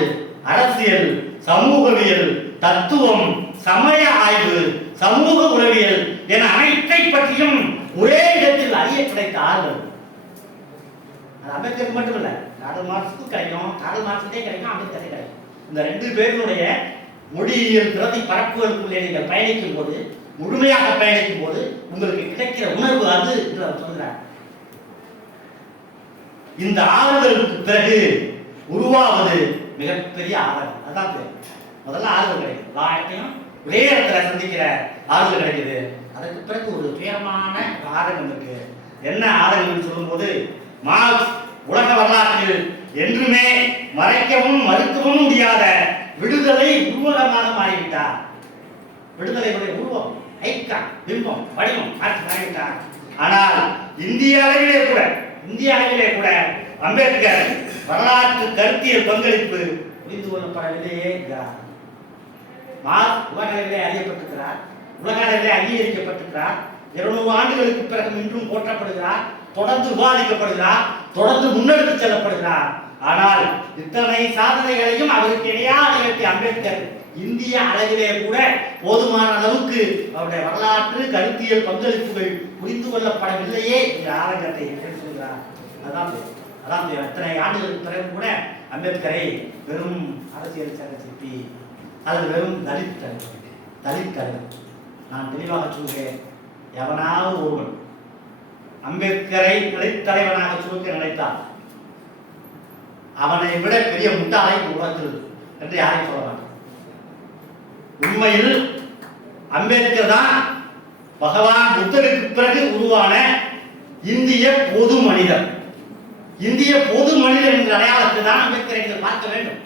அரசியல், சமூகவியல், தத்துவம், சமய ஆய்வு, சமூக உளவியல் என அனைத்தை பற்றியும் ஒரே இடத்தில் அறிய கிடைத்த ஆர்வம். அம்பேத்கருக்கு மட்டும் இல்ல, கார்ல் மார்க்ஸுக்கும் கிடைக்கும், கார்ல் மார்க்ஸுக்கே கிடைக்கும், அம்பேத்கரே கிடைக்கும். இந்த ரெண்டு பேருடைய மொழியியல் பிரதி பரப்புகளுக்குள்ளே நீங்கள் பயணிக்கும் போது, முழுமையாக பயணிக்கும் போது உங்களுக்கு கிடைக்கிற உணர்வு அது என்று அவர் சொல்கிறார். இந்த ஆறுதலுக்கு பிறகு உருவாவது மிகப்பெரிய ஆறுதல். அதான் முதல்ல ஆறுதல் கிடைக்கும், எல்லாத்தையும் ஒரே இடத்துல சந்திக்கிற ஆறுதல் கிடைக்குது. அதற்கு பிறகு ஒரு துயரமான ஆதங்கம் இருக்கு. என்ன ஆதங்கம் சொல்லும் போது, மார்க்ஸ் உலக வரலாற்றில் என்றுமே மறைக்கவும் மறுக்கவும் முடியாத விடுதலை உருவகமாக மாறிவிட்டார். விடுதலையுடைய உருவம், ஐக்கா, பிம்பம், வடிவம் மாறிவிட்டார். ஆனால் இந்திய அளவிலே கூட அம்பேத்கர் வரலாற்று கருத்தியல் பங்களிப்பு புரிந்து கொள்ளப்படவில்லையே என்கிறார். மார்க்ஸ் உலக அளவிலே அறியப்பட்டிருக்கிறார், உலக அளவிலே அங்கீகரிக்கப்பட்டிருக்கிறார், 200 ஆண்டுகளுக்கு பிறகு இன்றும் போற்றப்படுகிறார், தொடர்ந்து விவாதிக்கப்படுகிறார், தொடர்ந்து முன்னெடுத்து செல்லப்படுகிறார். ஆனால் இத்தனை சாதனைகளையும் அவருக்கு இணையாக நிகழ்த்திய அம்பேத்கர் இந்திய அளவிலே கூட போதுமான அளவுக்கு அவருடைய வரலாற்று கருத்தியல் பங்களிப்புகள் புரிந்து கொள்ளப்படவில்லையே என்ற ஆதங்கத்தை சொல்கிறார். அதான் இத்தனை ஆண்டுகளுக்கு பிறகு கூட அம்பேத்கரை வெறும் அரசியல் சங்க சிற்பி அல்லது வெறும் தலித் தலைவர். நான் தெளிவாக சொல்கிறேன், எவனாவது ஒருவன் அம்பேத்கரை தலித் தலைவனாக சுருக்க நினைத்தார் அவனை விட பெரிய முட்டாளை உலகத்தில் என்று யாரையும் சொல்ல மாட்டார். உண்மையில் அம்பேத்கர் தான் பகவான் புத்தருக்கு பிறகு உருவான இந்திய பொது மனிதர். இந்திய பொது மனிதர் என்ற அடையாளத்தை தான் அம்பேத்கரை பார்க்க வேண்டும்.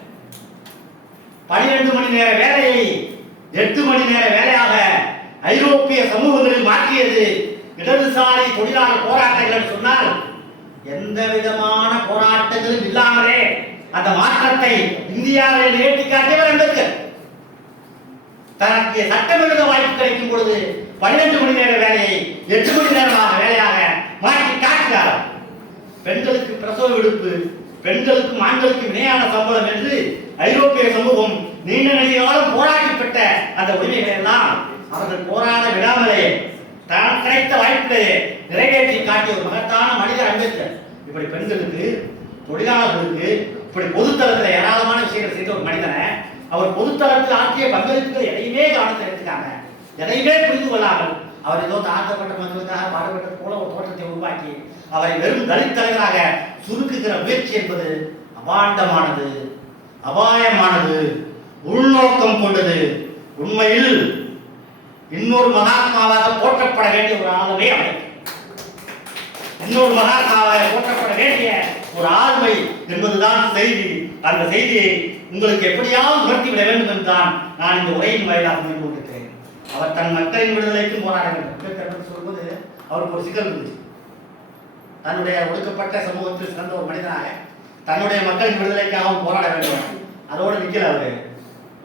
12 மணி நேர வேலையை 8 மணி நேர வேலையாக ஐரோப்பிய சமூகங்களில் மாற்றியது இடதுசாரி தொழிலாளர் போராட்டங்கள் என்று சொன்னால், எந்த விதமான போராட்டங்களும் இல்லாமலே அந்த மாற்றத்தை இந்தியாவில் ஏற்றி காட்டியவர் அம்பேத்கர். தனக்கு சட்டம் எழுத வாய்ப்பு கிடைக்கும் பொழுது 12 மணி நேர வேலையை 8 மணி நேரமாக வேலையாக மாற்றி காட்டினார். பெண்களுக்கு பிரசவ விடுப்பு, பெண்களுக்கும் ஆண்களுக்கும் இணையான சம்பளம் என்று ஐரோப்பிய சமூகம் நீண்ட காலம் போராடி பெற்ற அந்த உரிமைகளை எல்லாம் அவர்கள் போராட விடாமலே தான் கிடைத்த வாய்ப்பிலேயே நிறைவேற்றி காட்டிய ஒரு மகத்தான மனிதர் அம்பேத்கர். இப்படி பெண்களுக்கு, தொழிலாளர்களுக்கு, இப்படி பொதுத்தளத்தில் ஏராளமான விஷயங்கள் செய்த ஒரு மனிதனை அவர் பொதுத்தளத்தில் ஆற்றிய பங்களிப்புகள் எதையுமே கவனத்தை எடுத்துக்காங்க, எதையுமே புரிந்து கொள்ளாமல் அவர் ஏதோ தாழ்த்தப்பட்ட மக்களுக்காக பாடுபட்டது போல ஒரு தோற்றத்தை உருவாக்கி அவரை வெறும் தலித் தலைவராக சுருக்குகிற முயற்சி என்பது அபாண்டமானது, அபாயமானது, உள்நோக்கம் கொண்டது. உண்மையில் இன்னொரு மகாத்மாவாக போற்றப்பட வேண்டிய ஒரு ஆளுமை அவர். இன்னொரு மகாத்மாவாக போற்றப்பட வேண்டிய ஒரு ஆளுமை என்பதுதான் செய்தி. அந்த செய்தியை உங்களுக்கு எப்படியாவது உணர்த்திவிட வேண்டும் என்றுதான் நான் இந்த உரையின் வாயிலாக மேற்கொண்டிருக்கிறேன். அவர் தன் மக்களின் விடுதலைக்கும் போராட வேண்டும் சொல்வது அவருக்கு ஒரு சிக்கல் இருந்துச்சு. தன்னுடைய ஒடுக்கப்பட்ட சமூகத்தில் சிறந்த ஒரு மனிதனாக தன்னுடைய மக்களின் விடுதலைக்காகவும் போராட வேண்டும். அதோடு நிற்கல அவரு.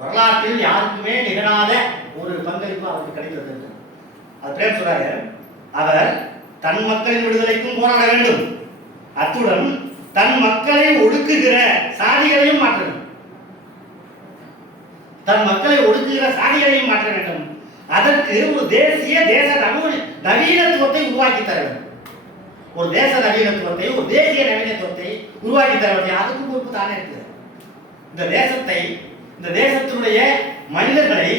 வரலாற்றில் யாருக்குமே நிகழாத ஒரு பங்களிப்பு அவருக்கு கிடைக்கிறது. அது பிரேம் சொல்றாரு, அவர் தன் மக்களின் விடுதலைக்கும் போராட வேண்டும், அத்துடன் தன் மக்களை ஒடுக்குகிற சாதிகளையும் மாற்ற வேண்டும். தன் மக்களை ஒடுக்குகிற சாதிகளையும் மாற்ற வேண்டும். அதற்கு ஒரு தேசிய தேச நவீனத்துவத்தை உருவாக்கி தர வேண்டும். ஒரு தேச நவீனத்துவத்தை, ஒரு தேசிய நவீனத்துவத்தை உருவாக்கி தர வேண்டும். அதுக்கு பொறுப்பு தானே இருக்குது. இந்த தேசத்தினுடைய மனிதர்களை,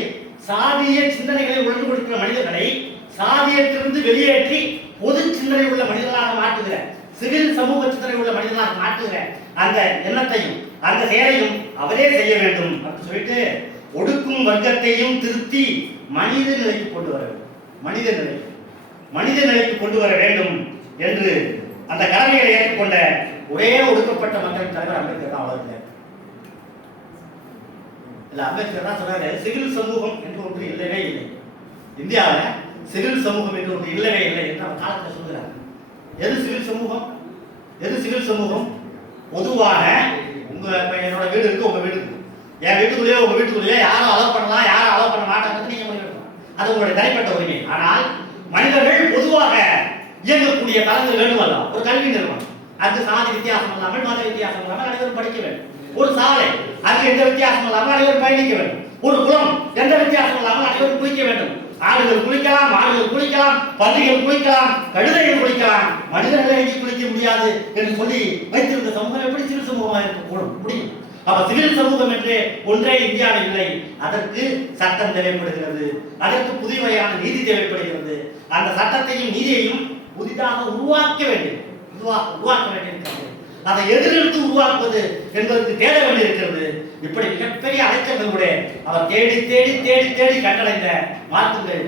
சாதிய சிந்தனைகளை உணர்ந்து கொடுக்கிற மனிதர்களை சாதியத்திலிருந்து வெளியேற்றி பொது சிந்தனை உள்ள மனிதர்களாக மாற்றுகிற, சிவில் சமூக சிந்தனை உள்ள மனிதர்களாக மாற்றுகிற அந்த எண்ணத்தையும் அந்த செயலையும் அவரே செய்ய வேண்டும் அப்படின்னு சொல்லிட்டு ஒடுக்கும் வர்க்கத்தையும் திருத்தி மனித நிலைக்கு கொண்டு வர வேண்டும். மனித நிலைக்கு கொண்டு வர வேண்டும் என்று அந்த கடமைகளை ஏற்றுக்கொண்ட ஒரே ஒடுக்கப்பட்ட மக்களின் தலைவர் அம்பேத்கர் தான். அவர்கள் இல்ல, அம்பேத்கர் தான் சொன்னாரு, சிவில் சமூகம் என்று ஒன்று இல்லவே இல்லை. இந்தியாவில் சிவில் சமூகம் என்று ஒன்று இல்லவே இல்லை என்று அவர் காலத்தில் சொல்கிறார். எது சிவில் சமூகம்? எது சிவில் சமூகம்? பொதுவான என்னோட வீடு இருக்கு, உங்க வீடு இருக்கு, என் வீட்டுக்குள்ளேயே உங்க வீட்டுக்குள்ளேயே யாரும் அலோவ் பண்ணலாம், யாரும் அலோவ் பண்ண மாட்டாங்க, நீங்க முடிவெடுக்கலாம். அது உங்களுடைய தனிப்பட்ட உரிமை. ஆனால் மனிதர்கள் பொதுவாக இயங்கக்கூடிய தளங்கள் வேண்டுமல்ல. ஒரு கல்வி நிறுவனம், அது சாதி வித்தியாசம் இல்லாமல், மத வித்தியாசம் இல்லாமல் அனைவரும் படிக்க வேண்டும். ஒரு சாலை, அது எந்த வித்தியாசம் இல்லாமல் அனைவரும் பயணிக்க வேண்டும். ஒரு குளம், எந்த வித்தியாசம் இல்லாமல் அனைவரும் குளிக்க வேண்டும். ஆடுகள் குளிக்கலாம், மாடுகள் குளிக்கலாம், பன்றிகள் குளிக்கலாம், கழுதைகள் குளிக்கலாம், மனிதர்களை எங்கே குளிக்க முடியாது என்று சொல்லி வைத்திருந்த சமூகம் எப்படி சிவில் சமூகமாக இருக்கக்கூடும் முடியும்? அப்ப சிவில் சமூகம் என்று ஒன்றே இந்தியாவில் இல்லை. அதற்கு சட்டம் தேவைப்படுகிறது, அதற்கு புதிய வகையான நீதி தேவைப்படுகிறது. அந்த சட்டத்தையும் நீதியையும் புதிதாக உருவாக்க வேண்டியிருக்கிறது. அதை எதிர்த்து உருவாக்குவது என்பதற்கு தேட வேண்டியிருக்கிறது. இப்படி மிகப்பெரிய அழைச்சங்களுடைய அவர் தேடி தேடி தேடி தேடி கண்டடைந்த மாற்றுங்கள்.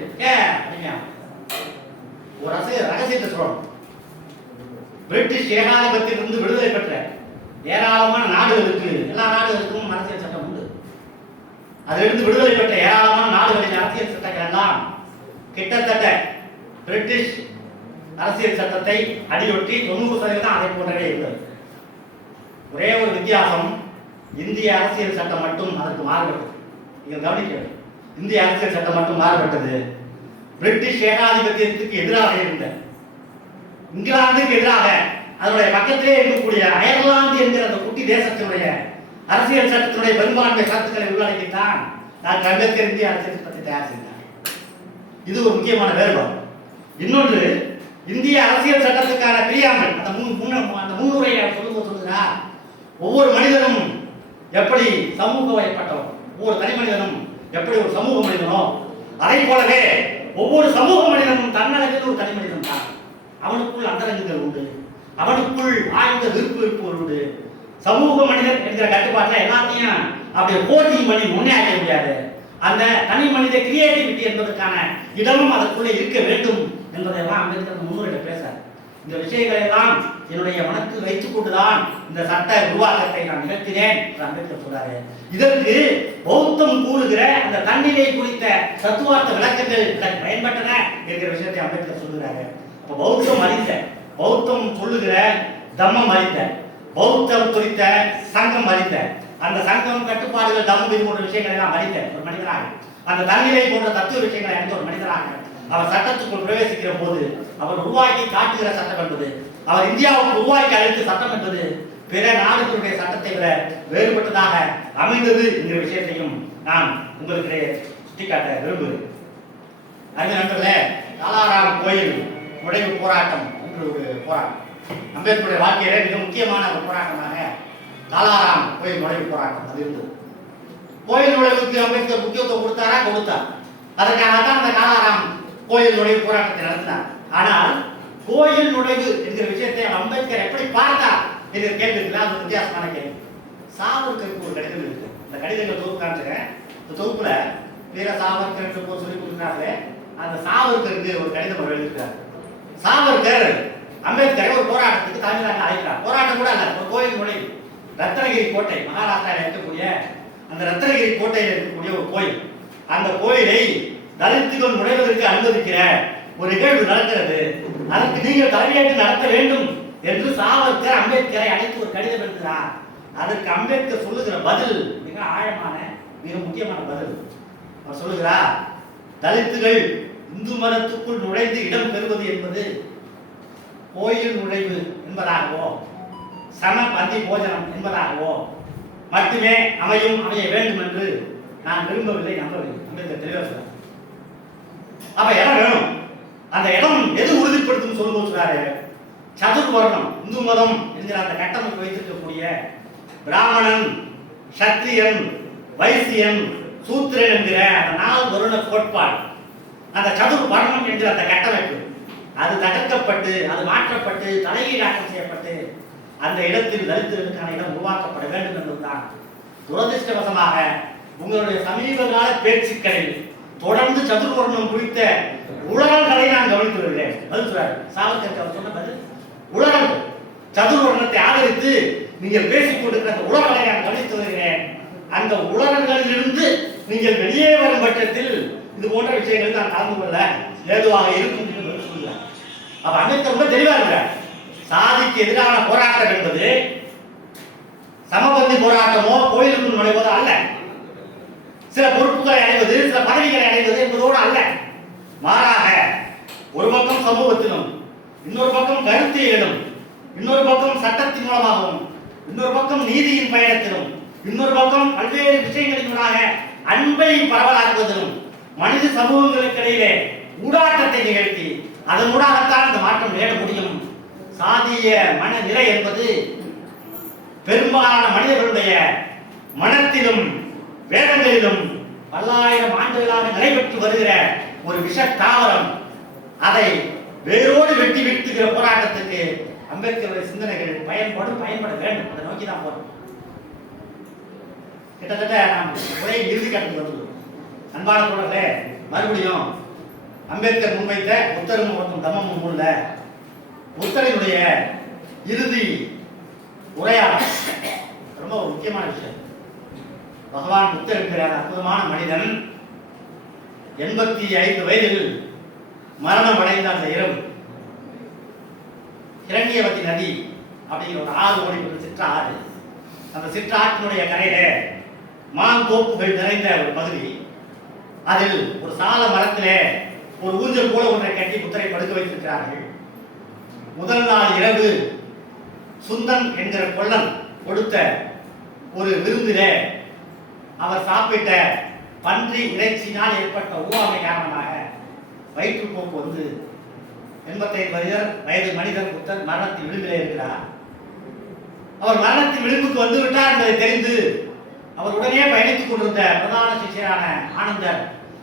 ஒரு ரகசியத்தை சொல்லணும். பிரிட்டிஷ் ஏகாதிபத்தியத்திலிருந்து விடுதலை பெற்ற ஏராளமான நாடுகளுக்கு, எல்லா நாடுகளுக்கும் அரசியல் சட்டம் உண்டு. அதிலிருந்து விடுதலை பெற்ற ஏராளமான நாடுகளின் அரசியல் சட்டங்கள் எல்லாம் கிட்டத்தட்ட பிரிட்டிஷ் அரசியல் சட்டத்தை அடியொட்டி 90% அதை போன்றவே இருந்தது. ஒரே ஒரு வித்தியாசம், இந்திய அரசியல் சட்டம் மட்டும் அதற்கு மாறுபட்டது. நீங்கள் கவனிக்க வேண்டும், இந்திய அரசியல் சட்டம் மட்டும் மாறுபட்டது. பிரிட்டிஷ் ஏகாதிபத்தியத்துக்கு எதிராக இருந்த, இங்கிலாந்துக்கு எதிராக அதனுடைய பக்கத்திலே இருக்கக்கூடிய அயர்லாந்து என்கிற அந்த குட்டி தேசத்தினுடைய அரசியல் சட்டத்தினுடைய பெரும்பான்மை சட்டங்களை உள்ளடக்கித்தான் டாக்டர் அம்பேத்கர் இந்திய அரசியல் சட்டத்தை தயார் செய்தார். இது ஒரு முக்கியமான வேறுபாடு. இன்னொன்று, இந்திய அரசியல் சட்டத்துக்கான பிரியாமல் அந்த முன்னுரையை சொல்லுகிறார், ஒவ்வொரு மனிதனும் எப்படி சமூக வயப்பட்டவன், ஒவ்வொரு தனி மனிதனும் எப்படி ஒரு சமூக மனிதனோ அதை போலவே ஒவ்வொரு சமூக மனிதனும் தன்னளவில் ஒரு தனி மனிதன் தான். அவனுக்குள் அந்தரங்கங்கள் உண்டு, அவனுக்குள் ஆழ்ந்த விருப்புகள் உண்டு. சமூக மனிதன் என்கிற கட்டுப்பாட்டில் எல்லாத்தையும் அப்படி போட்டி பண்ணி முன்னேற முடியாது. அந்த தனி மனித கிரியேட்டிவிட்டி என்பதற்கான இடமும் அதற்குள்ளே இருக்க வேண்டும் என்பதையெல்லாம் அம்பேத்கர் முன்னுரையில் பேசார். இந்த விஷயங்களை எல்லாம் என்னுடைய மனத்தில் வைத்துக் கொண்டுதான் இந்த சட்ட உருவாக்கத்தை நான் நிகழ்த்தினேன் என்று அம்பேத்கர் சொல்றாரு. இதற்கு பௌத்தம் கூறுகிற அந்த தன்னிலை குறித்த தத்துவார்த்த விளக்கங்கள் எனக்கு பயன்பட்டன என்கிற விஷயத்தை அம்பேத்கர் சொல்லுகிறாரு. அப்ப பௌத்தம் அறிந்த, பௌத்தம் சொல்லுகிற தம்மம் அறிந்த, பௌத்தம் குறித்த சங்கம் அறிந்த, அந்த சங்கம் கட்டுப்பாடுகள் தம்மம் இது போன்ற விஷயங்களை எல்லாம் அறிந்த ஒரு மனிதராக, அந்த தன்னிலை போன்ற தத்துவ விஷயங்களை அறிந்த ஒரு மனிதராக அவர் சட்டத்துக்குள் பிரவேசிக்கிற போது அவர் உருவாக்கி காட்டுகிற சட்டம் என்பது, அவர் இந்தியாவுக்கு உருவாக்கி அளித்த சட்டம் என்பது பிற நாடுகளுடைய சட்டத்தை விட வேறுபட்டதாக அமைந்தது என்கிற விஷயத்தையும் நான் உங்களுக்கு சுட்டிக்காட்ட விரும்புகிறேன். அறிஞர் நண்பர்களே, காலாராம் கோயில் நுழைவு போராட்டம் என்று ஒரு போராட்டம் அம்பேத்கருடைய வாழ்க்கையிலே மிக முக்கியமான ஒரு போராட்டமாக காலாராம் கோயில் நுழைவு போராட்டம் அது இருந்தது. கோயில் நுழைவுக்கு அம்பேத்கர் முக்கியத்துவம் கொடுத்தார். அதற்காக தான் அந்த காலாராம் கோயில் நுழைவு போராட்டத்தை நடத்தினார். ஆனால் கோயில் நுழைவு என்கிற விஷயத்தை அம்பேத்கர் எப்படி பார்த்தார் என்கிற கேள்வி இருக்குல்ல, அது வித்தியாசமான கேள்வி. சாவர்கருக்கு ஒரு கடிதம் இருக்கு. இந்த கடிதங்கள் தொகுப்பு காமிச்சிருக்கேன். இந்த தொகுப்புல வீர சாவர்கர் என்று சொல்லி கொடுக்கிறார்களே, அந்த சாவர்கருக்கு ஒரு கடிதம் அவர் எழுதியிருக்கார். சாவர்கர் அம்பேத்கரை ஒரு போராட்டத்துக்கு தமிழ்நாட்டில் அழைக்கிறார். போராட்டம் கூட அல்ல, ஒரு கோயில் நுழைவு. ரத்னகிரி கோட்டை, மகாராஷ்டிராவில் இருக்கக்கூடிய அந்த ரத்னகிரி கோட்டையில் இருக்கக்கூடிய ஒரு கோயில். அந்த கோயிலை தலித்துகள் நுழைவதற்கு அனுமதிக்கிற ஒரு நிகழ்வு நடக்கிறது. அதற்கு நீங்கள் தலைமையேற்று நடத்த வேண்டும் என்று சாவர்கர் அம்பேத்கரை அழைத்து ஒரு கடிதம் எழுதுகிறார். அதற்கு அம்பேத்கர் சொல்லுகிற பதில் மிக ஆழமான, மிக முக்கியமான பதில். அவர் சொல்லுகிறார், தலித்துகள் இந்து மதத்துக்குள் நுழைந்து இடம் பெறுவது என்பது கோயில் நுழைவு என்பதாகவோ சம பந்தி போஜனம் என்பதாகவோ மட்டுமே அமைய வேண்டும் என்று நான் விரும்பவில்லை, நம்பவில்லை. அம்பேத்கர் தெளிவாக சொல்றார். அப்ப இடம் வேணும். அந்த இடம் எது உறுதிப்படுத்தும் சொல்லும்போது சொல்றாரு, சதுர்வர்ணம் இந்து மதம் என்கிற அந்த கட்டமைப்பு வைத்திருக்கக்கூடிய பிராமணன், சத்திரியன், வைசியன், சூத்திரன் என்கிற அந்த 4 வருண கோட்பாடு, அந்த சதுர்வர்ணம் என்கிற அந்த கட்டமைப்பு அது தகர்க்கப்பட்டு, அது மாற்றப்பட்டு, தலையீடாக்கம் செய்யப்பட்டு அந்த இடத்தில் தலித்துகளுக்கான இடம் உருவாக்கப்பட வேண்டும் என்பதுதான். துரதிருஷ்டவசமாக உங்களுடைய சமீப கால பேச்சுக்களில் தொடர்ந்து சதுர்வர்ணம் குறித்த உலகங்களை நான் கவனித்து வருகிறேன். பதில் சொல்றாரு சாவர்கர். அவர் சொன்ன பதில், உலகம் சதுர்வர்ணத்தை ஆதரித்து நீங்கள் பேசிக் கொண்டிருக்கிற அந்த உலகங்களை நான் கவனித்து வருகிறேன். அந்த உலகங்களிலிருந்து நீங்கள் வெளியே வரும் பட்சத்தில் இது போன்ற விஷயங்கள் நான் கலந்து கொள்ள ஏதுவாக இருக்கும் என்று சொல்லுகிறார். அப்ப அம்பேத்கர் ரொம்ப தெளிவா இருக்கிறார். சாதிக்கு எதிரான போராட்டம் என்பது சமபந்தி போராட்டமோ கோயிலுக்குள் நுழைவதோ அல்ல, சில பொறுப்புகளை அடைவது, சில பதவிகளை அடைவது என்பதோடு அல்ல. மாறாக ஒரு பக்கம் சமூகத்திலும், இன்னொரு பக்கம் கருத்தியலிலும், இன்னொரு பக்கம் சட்டத்தின் மூலமாகவும், இன்னொரு பக்கம் நீதியின் பயணத்திலும், இன்னொரு பக்கம் பல்வேறு விஷயங்களினூடாக அன்பை பரவலாக்குவதிலும் மனித சமூகங்களுக்கு இடையிலே ஊடாட்டத்தை நிகழ்த்தி அதன் ஊடாகத்தான் இந்த மாற்றம் நிகழ முடியும். சாதிய மனநிலை என்பது பெரும்பாலான மனிதர்களுடைய மனத்திலும் வேதங்களிலும் பல்லாயிரம் ஆண்டுகளாக நடைபெற்று வருகிற ஒரு விஷ தாவரம். அதை வேரோடு வெட்டி வீழ்த்துகிற போராட்டத்துக்கு அம்பேத்கருடைய சிந்தனைகள் பயன்பட வேண்டும். அதை நோக்கி தான் போறோம். கிட்டத்தட்ட நாம் உரையை இறுதி கட்டத்துக்கு வந்துள்ளோம். அன்பான தோழர்களே, மறுபடியும் அம்பேத்கர் முன்வைத்த புத்தரும் மற்றும் தம்மமும் உள்ள புத்தரினுடைய இறுதி உரையாடல் ரொம்ப ஒரு முக்கியமான விஷயம். பகவான் புத்தர் என்கிற அற்புதமான மனிதன் 85 வயதில் மரணம் அடைந்த அந்த இரவு இரண்யவதி நதி அப்படிங்கிற ஒரு ஆறு ஓடி சிற்றாறு, அந்த சிற்றாற்றினுடைய கரையில மாந்தோப்புகள் நிறைந்த ஒரு பகுதி. அதில் ஒரு சால மரத்திலே ஒரு ஊஞ்சல் போல ஒன்றை கட்டி புத்தரை படுக்க வைத்திருக்கிறார்கள். முதல் நாள் இரவு சுந்தன் என்கிற கொள்ளன் கொடுத்த ஒரு விருந்திலே அவர் சாப்பிட்ட பன்றி இறைச்சினால் ஏற்பட்ட ஒவ்வாமை காரணமாக வயிற்றுப்போக்கு வந்து 85 வயது மனிதர் புத்தர் மரணத்தின் விளிம்பிலே இருக்கிறார். அவர் மரணத்தின் விளிம்புக்கு வந்து விட்டார் என்பதை தெரிந்து அவர் உடனே பயணித்துக் கொண்டிருந்த பிரதான சிஷ்யரான ஆனந்தர்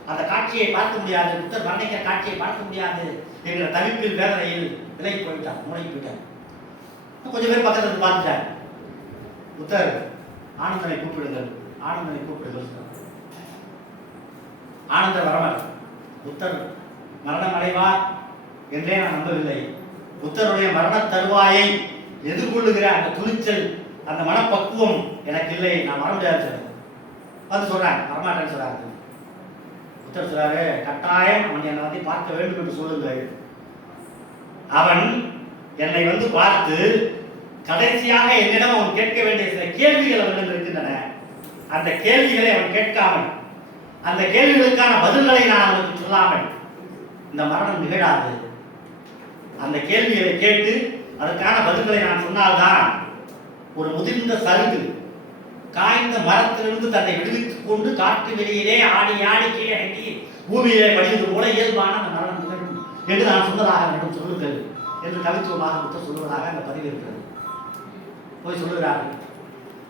அந்த காட்சியை பார்க்க முடியாது, புத்தர் மரணிக்கிற காட்சியை பார்க்க முடியாது என்கிற தவிப்பில் வேதனையில் விலகி போயிட்டார், மூளைக்கு போயிட்டார். கொஞ்சம் பேர் பக்கத்துல இருந்து பார்த்துட்டார். புத்தர் ஆனந்தனை கூப்பிடுங்கள், ஆனந்தனை கூப்பிடுங்கள். ஆனந்தர் வரவர். புத்தர் மரணம் அடைவார் என்றே நான் நம்பவில்லை. புத்தருடைய மரண தருவாயை எதிர்கொள்ளுகிற அந்த துணிச்சல், அந்த மனப்பக்குவம் எனக்கு இல்லை, நான் வர முடியாது சார் வந்து சொல்றாங்க, வரமாட்டேன்னு சொல்றாங்க. புத்தர் சொல்றாரு, கட்டாயம் அவன் என்னை வந்து பார்க்க வேண்டும் என்று சொல்லுங்கள். அவன் என்னை வந்து பார்த்து கடைசியாக என்னிடம் அவன் கேட்க வேண்டிய சில கேள்விகள் அவனிடம் இருக்கின்றன. அந்த கேள்விகளை அவன் கேட்காமல், அந்த கேள்விகளுக்கான பதில்களை நான் அவனுக்கு சொல்லாமல் இந்த மரணம் நிகழாது. அந்த கேள்விகளை கேட்டு அதற்கான பதில்களை நான் சொன்னால்தான் ஒரு முதிர்ந்த சருகு காய்ந்த மரத்திலிருந்து தன்னை விடுவித்துக் கொண்டு காட்டு வெளியிலே ஆடி ஆடி கீழே அடி பூமியிலே படிவது போல இயல்பான அந்த மரணம் நிகழும் என்று நான் சொன்னதாக என்னிடம் சொல்லுங்கள் என்று கவித்துவமாக புத்தர் சொல்லுவதாக அந்த பதிவு இருக்கிறது. போய் சொல்லுகிறார்கள்.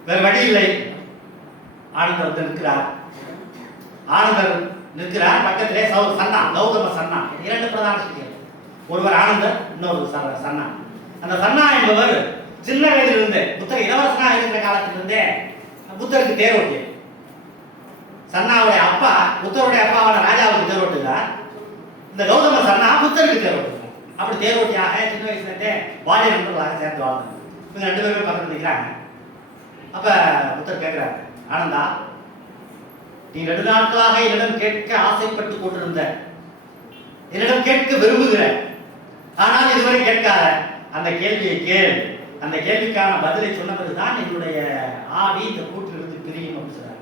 வேறு வழி இல்லை. ஆனந்தர் வந்து நிற்கிறார். ஆனந்தர் நிற்கிறார். பக்கத்திலே சன்னா, கௌதம சன்னா, 2 பிரதான சிஷ்யர்கள். ஒருவர் ஆனந்தர், இன்னொரு சன்னா. அந்த சன்னா என்பவர் சின்ன வயதிலிருந்தே புத்தர் இளவரசனாக இருக்கிற காலத்திலிருந்தே புத்தருக்கு தேரோட்டி. சன்னாவுடைய அப்பா புத்தருடைய அப்பாவான ராஜாவுக்கு தேரோட்டுகிறார். இந்த கௌதம சன்னா புத்தருக்கு தேரோட்டுகிறார். அப்படி தேரோட்டியாக சின்ன வயசுல இருந்தே வாலிய நண்பர்களாக சேர்ந்து வாழ்ந்தாங்க. இவங்க 2 பேருமே பக்கத்தில் நிற்கிறாங்க. அப்ப புத்தர் கேட்கிறார், ஆனந்தா, நீ 2 நாட்களாக என்னிடம் கேட்க ஆசைப்பட்டு கொண்டிருந்த, என்னிடம் கேட்க விரும்புகிற, ஆனால் இதுவரை கேட்காத அந்த கேள்வியை கேள். அந்த கேள்விக்கான பதிலை சொன்ன பிறகுதான் என்னுடைய ஆவி இந்த கூட்டிலிருந்து பிரியும் அப்படின்னு சொல்றாரு.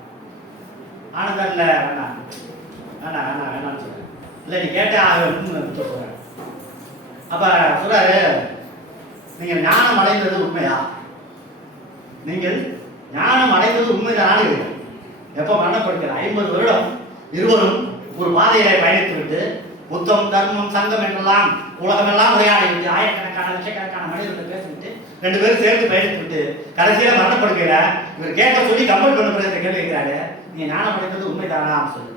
ஆனந்தர் இல்ல, வேணாம் வேணாம் வேணாம் வேணாம்னு சொல்றாரு. இல்லை நீ கேட்டே ஆகணும்னு சொல்றாரு. அப்ப சொல்றாரு, நீங்கள் ஞானம் அடைந்தது உண்மையா? நீங்கள் ஞானம் அடைந்தது உண்மைதான். எப்ப மரணப்படுகிற 50 வருடம் இருவரும் ஒரு பாதையிலே பயணித்து விட்டு புத்தம் தர்மம் சங்கம் என்றெல்லாம் உலகமெல்லாம் உரையாடி விட்டு ஆயிரக்கணக்கான லட்சக்கணக்கான மனிதர்கள் பேசிவிட்டு 2 பேரும் சேர்ந்து பயணித்து விட்டு கடைசியில மரணப்படுகிற இவர் கேட்க சொல்லி கம்பல் பண்ண கேள்வி கேட்கிறாரு, நீ ஞானம் அடைந்தது உண்மைதானா சொல்லு.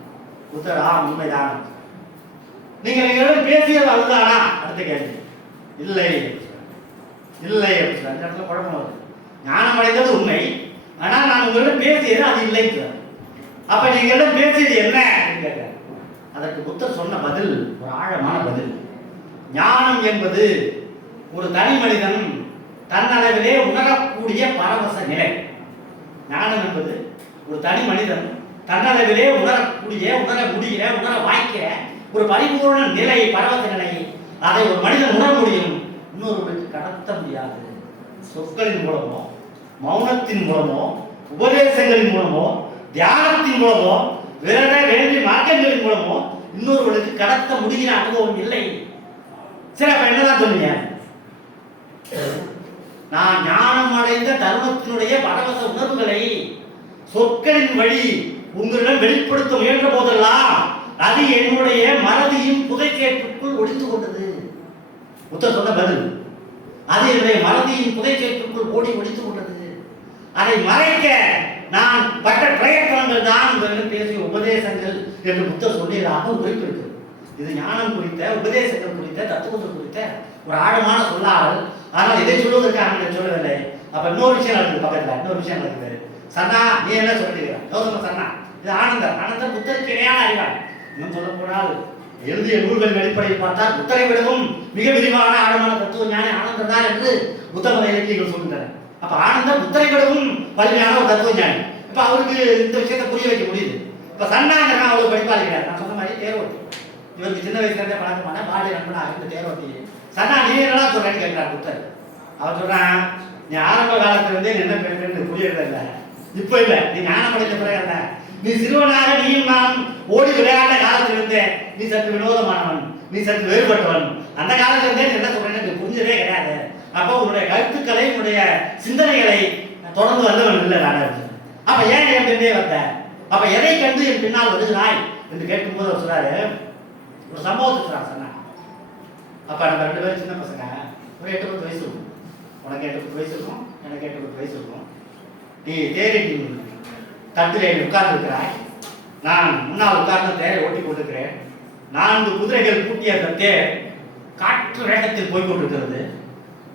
புத்தர் உண்மைதான். நீங்கள் பேசியது அதுதானா? அடுத்த கேள்வி, இல்லை இல்லை அப்படின்னு சொல்ல. அந்த இடத்துல குழப்பம் வருது. ஞானம் அடைந்தது உண்மை, ஆனால் நான் உங்களிடம் பேசியது அது இல்லை. அப்ப நீங்களிடம் பேசியது என்ன அப்படின்னு கேட்கிறார். அதற்கு புத்தர் சொன்ன பதில் ஒரு ஆழமான பதில். ஞானம் என்பது ஒரு தனி மனிதன் தன்னளவிலே உணரக்கூடிய பரவச நிலை. ஞானம் என்பது ஒரு தனி மனிதன் தன்னளவிலே உணரக்கூடிய, உணர முடிகிற, உணர வாய்க்கிற ஒரு பரிபூர்ண நிலை, பரவச நிலை, அதை ஒரு மனிதன் உணர முடியும், இன்னொருவருக்கு கடத்த முடியாது. சொற்களின் மூலமோ, மௌனத்தின் மூலமோ, உபதேசங்களின் மூலமோ, தியானத்தின் மூலமோ, விரத வேள்வி மார்க்கங்களின் மூலமோ இன்னொருவருக்கு கடத்த முடிகிற அனுபவம் இல்லை. சரி, அப்ப என்னதான் சொன்னீங்க? நான் ஞானம் அடைந்த தருணத்தினுடைய பரவச உணர்வுகளை சொற்களின் வழி உங்களிடம் வெளிப்படுத்த முயன்ற போதெல்லாம் அது என்னுடைய மறதியின் புதைச்சேற்றுக்குள் ஒளிந்து கொண்டது. புத்தர் சொன்ன பதில், அது என்னுடைய மறதியின் புதைச்சேற்றுக்குள் ஓடி ஒளிந்து கொண்டது. அதை மறைக்க நான் பட்ட பிரயத்தனங்கள் தான் உங்களிடம் பேசிய உபதேசங்கள் என்று புத்தர் சொல்லியதாக குறிப்பு இருக்கு. இது ஞானம் குறித்த, உபதேசங்கள் குறித்த, தத்துவங்கள் குறித்த ஒரு ஆழமான சொல்லாடல். ஆனால் இதை சொல்வதற்காக சொல்லவில்லை. அப்ப இன்னொரு விஷயம் நடக்குது, பக்கத்துல இன்னொரு விஷயம் நடக்குது. சன்னா, நீ என்ன சொல்லிருக்க? கௌதம சன்னா, இது ஆனந்தர் புத்தருக்கு இணையான அறிவாள். இன்னும் சொல்ல போனால் எழுதிய நூல்களின் அடிப்படையில் பார்த்தால் புத்தரை விடவும் மிக விரிவான ஆழமான தத்துவ ஞானி ஆனந்தர் தான் என்று புத்தக இலக்கியங்கள் சொல்கின்றன. அப்ப ஆனந்தர் புத்தரை விடவும் வலிமையான ஒரு தத்துவ ஞானி. இப்ப அவருக்கு இந்த விஷயத்தை புரிய வைக்க முடியுது. இப்ப சன்னாங்கிறா அவ்வளவு படிப்பாளிக்கிறார். நான் சொன்ன மாதிரி தேரோட்டி, இவருக்கு சின்ன வயசுல இருந்தே பழக்கமான பாலிய நண்பனா இந்த தேரோட்டி. சன்னா, நீ என்னடா சொல்றேன்னு கேட்கிறார் புத்தர். அவர் சொல்றான், நீ ஆரம்ப காலத்துல இருந்தே என்ன பேசுறேன்னு புரியறது இல்லை, இப்ப இல்ல, நீ ஞானம் அடைந்த பிறகு இல்ல, நீ சிறுவனாக நீயும் நான் ஓடி விளையாண்ட காலத்துல இருந்தே நீ சற்று வினோதமானவன், நீ சற்று வேறுபட்டவன். அந்த காலத்துல இருந்தே என்ன சொல்றேன்னு புரிஞ்சதே கிடையாது. அப்போ உன்னுடைய கருத்துக்களை, உன்னுடைய சிந்தனைகளை தொடர்ந்து வந்தவன் இல்லை நான். அப்ப ஏன் என் பின்னே வந்த? அப்ப எதை கண்டு என் பின்னால் வருகிறாய் என்று கேட்கும்போது அவர் சொல்றாரு, ஒரு சம்பவத்தை சொல்றாங்க. சொன்னா அப்ப நம்ம 2 பேரும் சின்ன பசங்க, ஒரு 8-10 வயசு இருக்கும். உனக்கு 8-10 வயசு இருக்கும், எனக்கு 8-10 வயசு இருக்கும். நீ தேரை தட்டிலே உட்கார்ந்து இருக்கிறாய், நான் முன்னால் உட்கார்ந்து தேரை ஓட்டி கொண்டிருக்கிறேன். 4 குதிரைகள் பூட்டிய அந்த தேர் காற்று வேகத்தில் போய்கொண்டிருக்கிறது.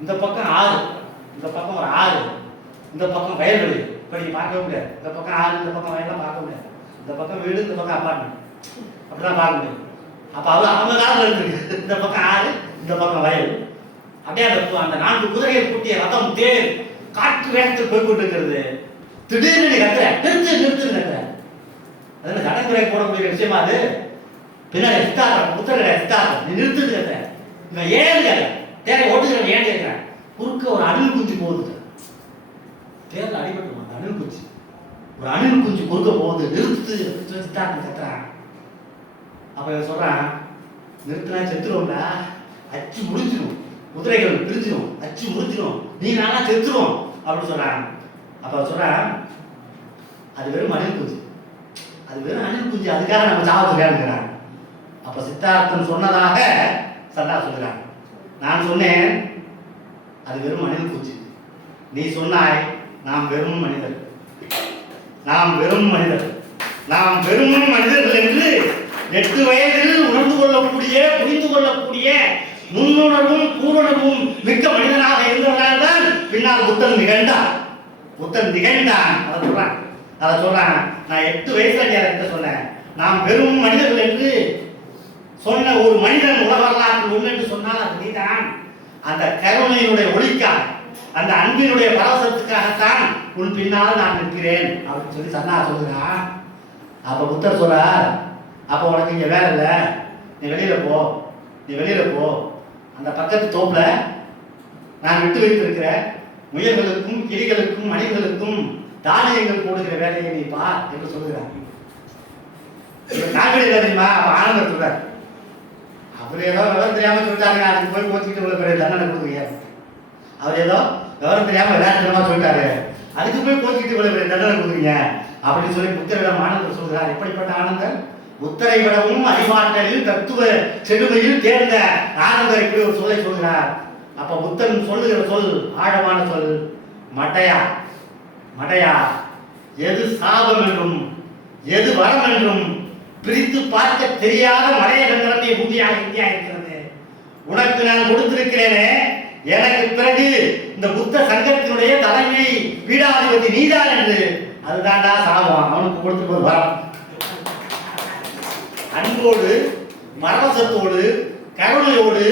இந்த பக்கம் ஆறு, இந்த பக்கம் ஒரு ஆறு, இந்த பக்கம் வயல்வெளி. இப்ப நீ பார்க்கவே முடியாது. இந்த பக்கம் ஆறு, இந்த பக்கம் வயலாம் பார்க்க முடியாது. இந்த பக்கம் வீடு, இந்த பக்கம் அப்பார்ட்மெண்ட், அப்படிதான் பார்க்க முடியும். அப்ப அவங்க காலத்துல இருக்கு, இந்த பக்கம் ஆறு, இந்த பக்கம் வயல். அப்படியே அந்த 4 குதிரைகள் பூட்டிய ரதம் தேர் காற்று வேகத்தில் போய்கொண்டிருக்கிறது. திடீர்னு நீ கத்துற, நிறுத்து கத்துற. அதுல சடங்குறை போடக்கூடிய விஷயமா அது? பின்னாடி சித்தார்த்தம், புத்தக சித்தார்த்தம், நீ நிறுத்து கத்துற. இவன் ஏன் கேட்க, தேரை ஓட்டுகிறவன் ஏன் கேட்கிறான்? குறுக்க ஒரு அணில் குஞ்சு போகுது, தேர்ல அடிபட்டு அந்த அணில் குஞ்சு, ஒரு அணில் குஞ்சு குறுக்க போகுது, நிறுத்து சித்தார்த்தம் கத்துறான். அப்ப இவன் சொல்றான், நிறுத்தினா செத்துருவோம்டா, அச்சு முடிஞ்சிடும், குதிரைகள் பிரிஞ்சிடும், அச்சு முடிஞ்சிடும், நீ நானா செத்துருவோம் அப்படின்னு சொல்றான். அப்ப சொல்றான், அது வெறும் அணில் குஞ்சு, அது வெறும் அணில் குஞ்சு, அதுக்காக நம்ம சாவத்துக்காருங்கிறான். அப்ப சித்தார்த்தம் சொன்னதாக சன்னா சொல்லுறான். நான் சொன்னேன் அது வெறும் அணில் குஞ்சு, நீ சொன்னாய் நாம் வெறும் மனிதர், நாம் வெறும் மனிதர், நாம் வெறும் மனிதர்கள் என்று 8 வயதில் உணர்ந்து கொள்ளக்கூடிய, புரிந்து கொள்ளக்கூடிய நுண்ணுணர்வும் கூருணர்வும் மிக்க மனிதனாக இருந்தவனால் தான் பின்னால் புத்தன் நிகழ்ந்தான். புத்தன் நிகழ்ந்தான். அதை சொல்றான். நான் 8 வயசுல நீ சொன்னேன், நாம் வெறும் மனிதர்கள் என்று சொன்ன ஒரு மனிதன் உலக வரலாற்றில் உண்டு என்று சொன்னால் அது நீதான். அந்த கருணையினுடைய ஒளிக்காக, அந்த அன்பினுடைய பரவசத்துக்காகத்தான் உன் பின்னால் நான் நிற்கிறேன் அப்படின்னு சொல்லி சன்னா சொல்லுறான். அப்ப புத்தர் சொல்றார், அப்ப உனக்கு இங்க வேலை இல்லை, நீ வெளியில போ, நீ வெளியில போ. அந்த பக்கத்து தோப்புல நான் விட்டு வைத்திருக்கிற முயல்களுக்கும், கிளிகளுக்கும், மனிதர்களுக்கும் தானியங்கள் போடுகிற வேலையை நீ பார் என்று சொல்லுகிறார். காக்கடி தெரியுமா? ஆனந்தர் சொல்றார், அவர் ஏதோ விவரம் தெரியாம சொல்லிட்டாங்க, அதுக்கு போய் கோச்சிக்கிட்டு இவ்வளவு பெரிய தண்டனை கொடுக்குறீங்க. அவர் ஏதோ விவரம் தெரியாம விளையாட்டுமா சொல்லிட்டாரு, அதுக்கு போய் கோச்சிக்கிட்டு இவ்வளவு பெரிய தண்டனை கொடுக்குறீங்க அப்படின்னு சொல்லி புத்தரிடம் ஆனந்தர் சொல்கிறார். எப்படிப்பட்ட ஆனந்தர்? புத்தரை விடவும் அறிவாற்றலில், தத்துவ செழுமையில் தேர்ந்த ஆனந்தர் இப்படி ஒரு சொல்லை சொல்கிறார். அப்ப புத்தன் சொல்லுகிற சொல் ஆழமான சொல். மடையா, மடையா, எது சாபம் என்றும் எது வரம் என்றும் பிரித்து பார்க்க தெரியாத மடைய கண்டனத்தை பூமியாக இந்தியா இருக்கிறது. உனக்கு நான் கொடுத்திருக்கிறேனே, எனக்கு பிறகு இந்த புத்த சங்கத்தினுடைய தலைமை பீடாதிபதி நீதான் என்று, அதுதான்டா சாபம். அவனுக்கு கொடுத்திருப்பது வரம். அன்போடு, மரவசத்தோடு, கருணையோடு,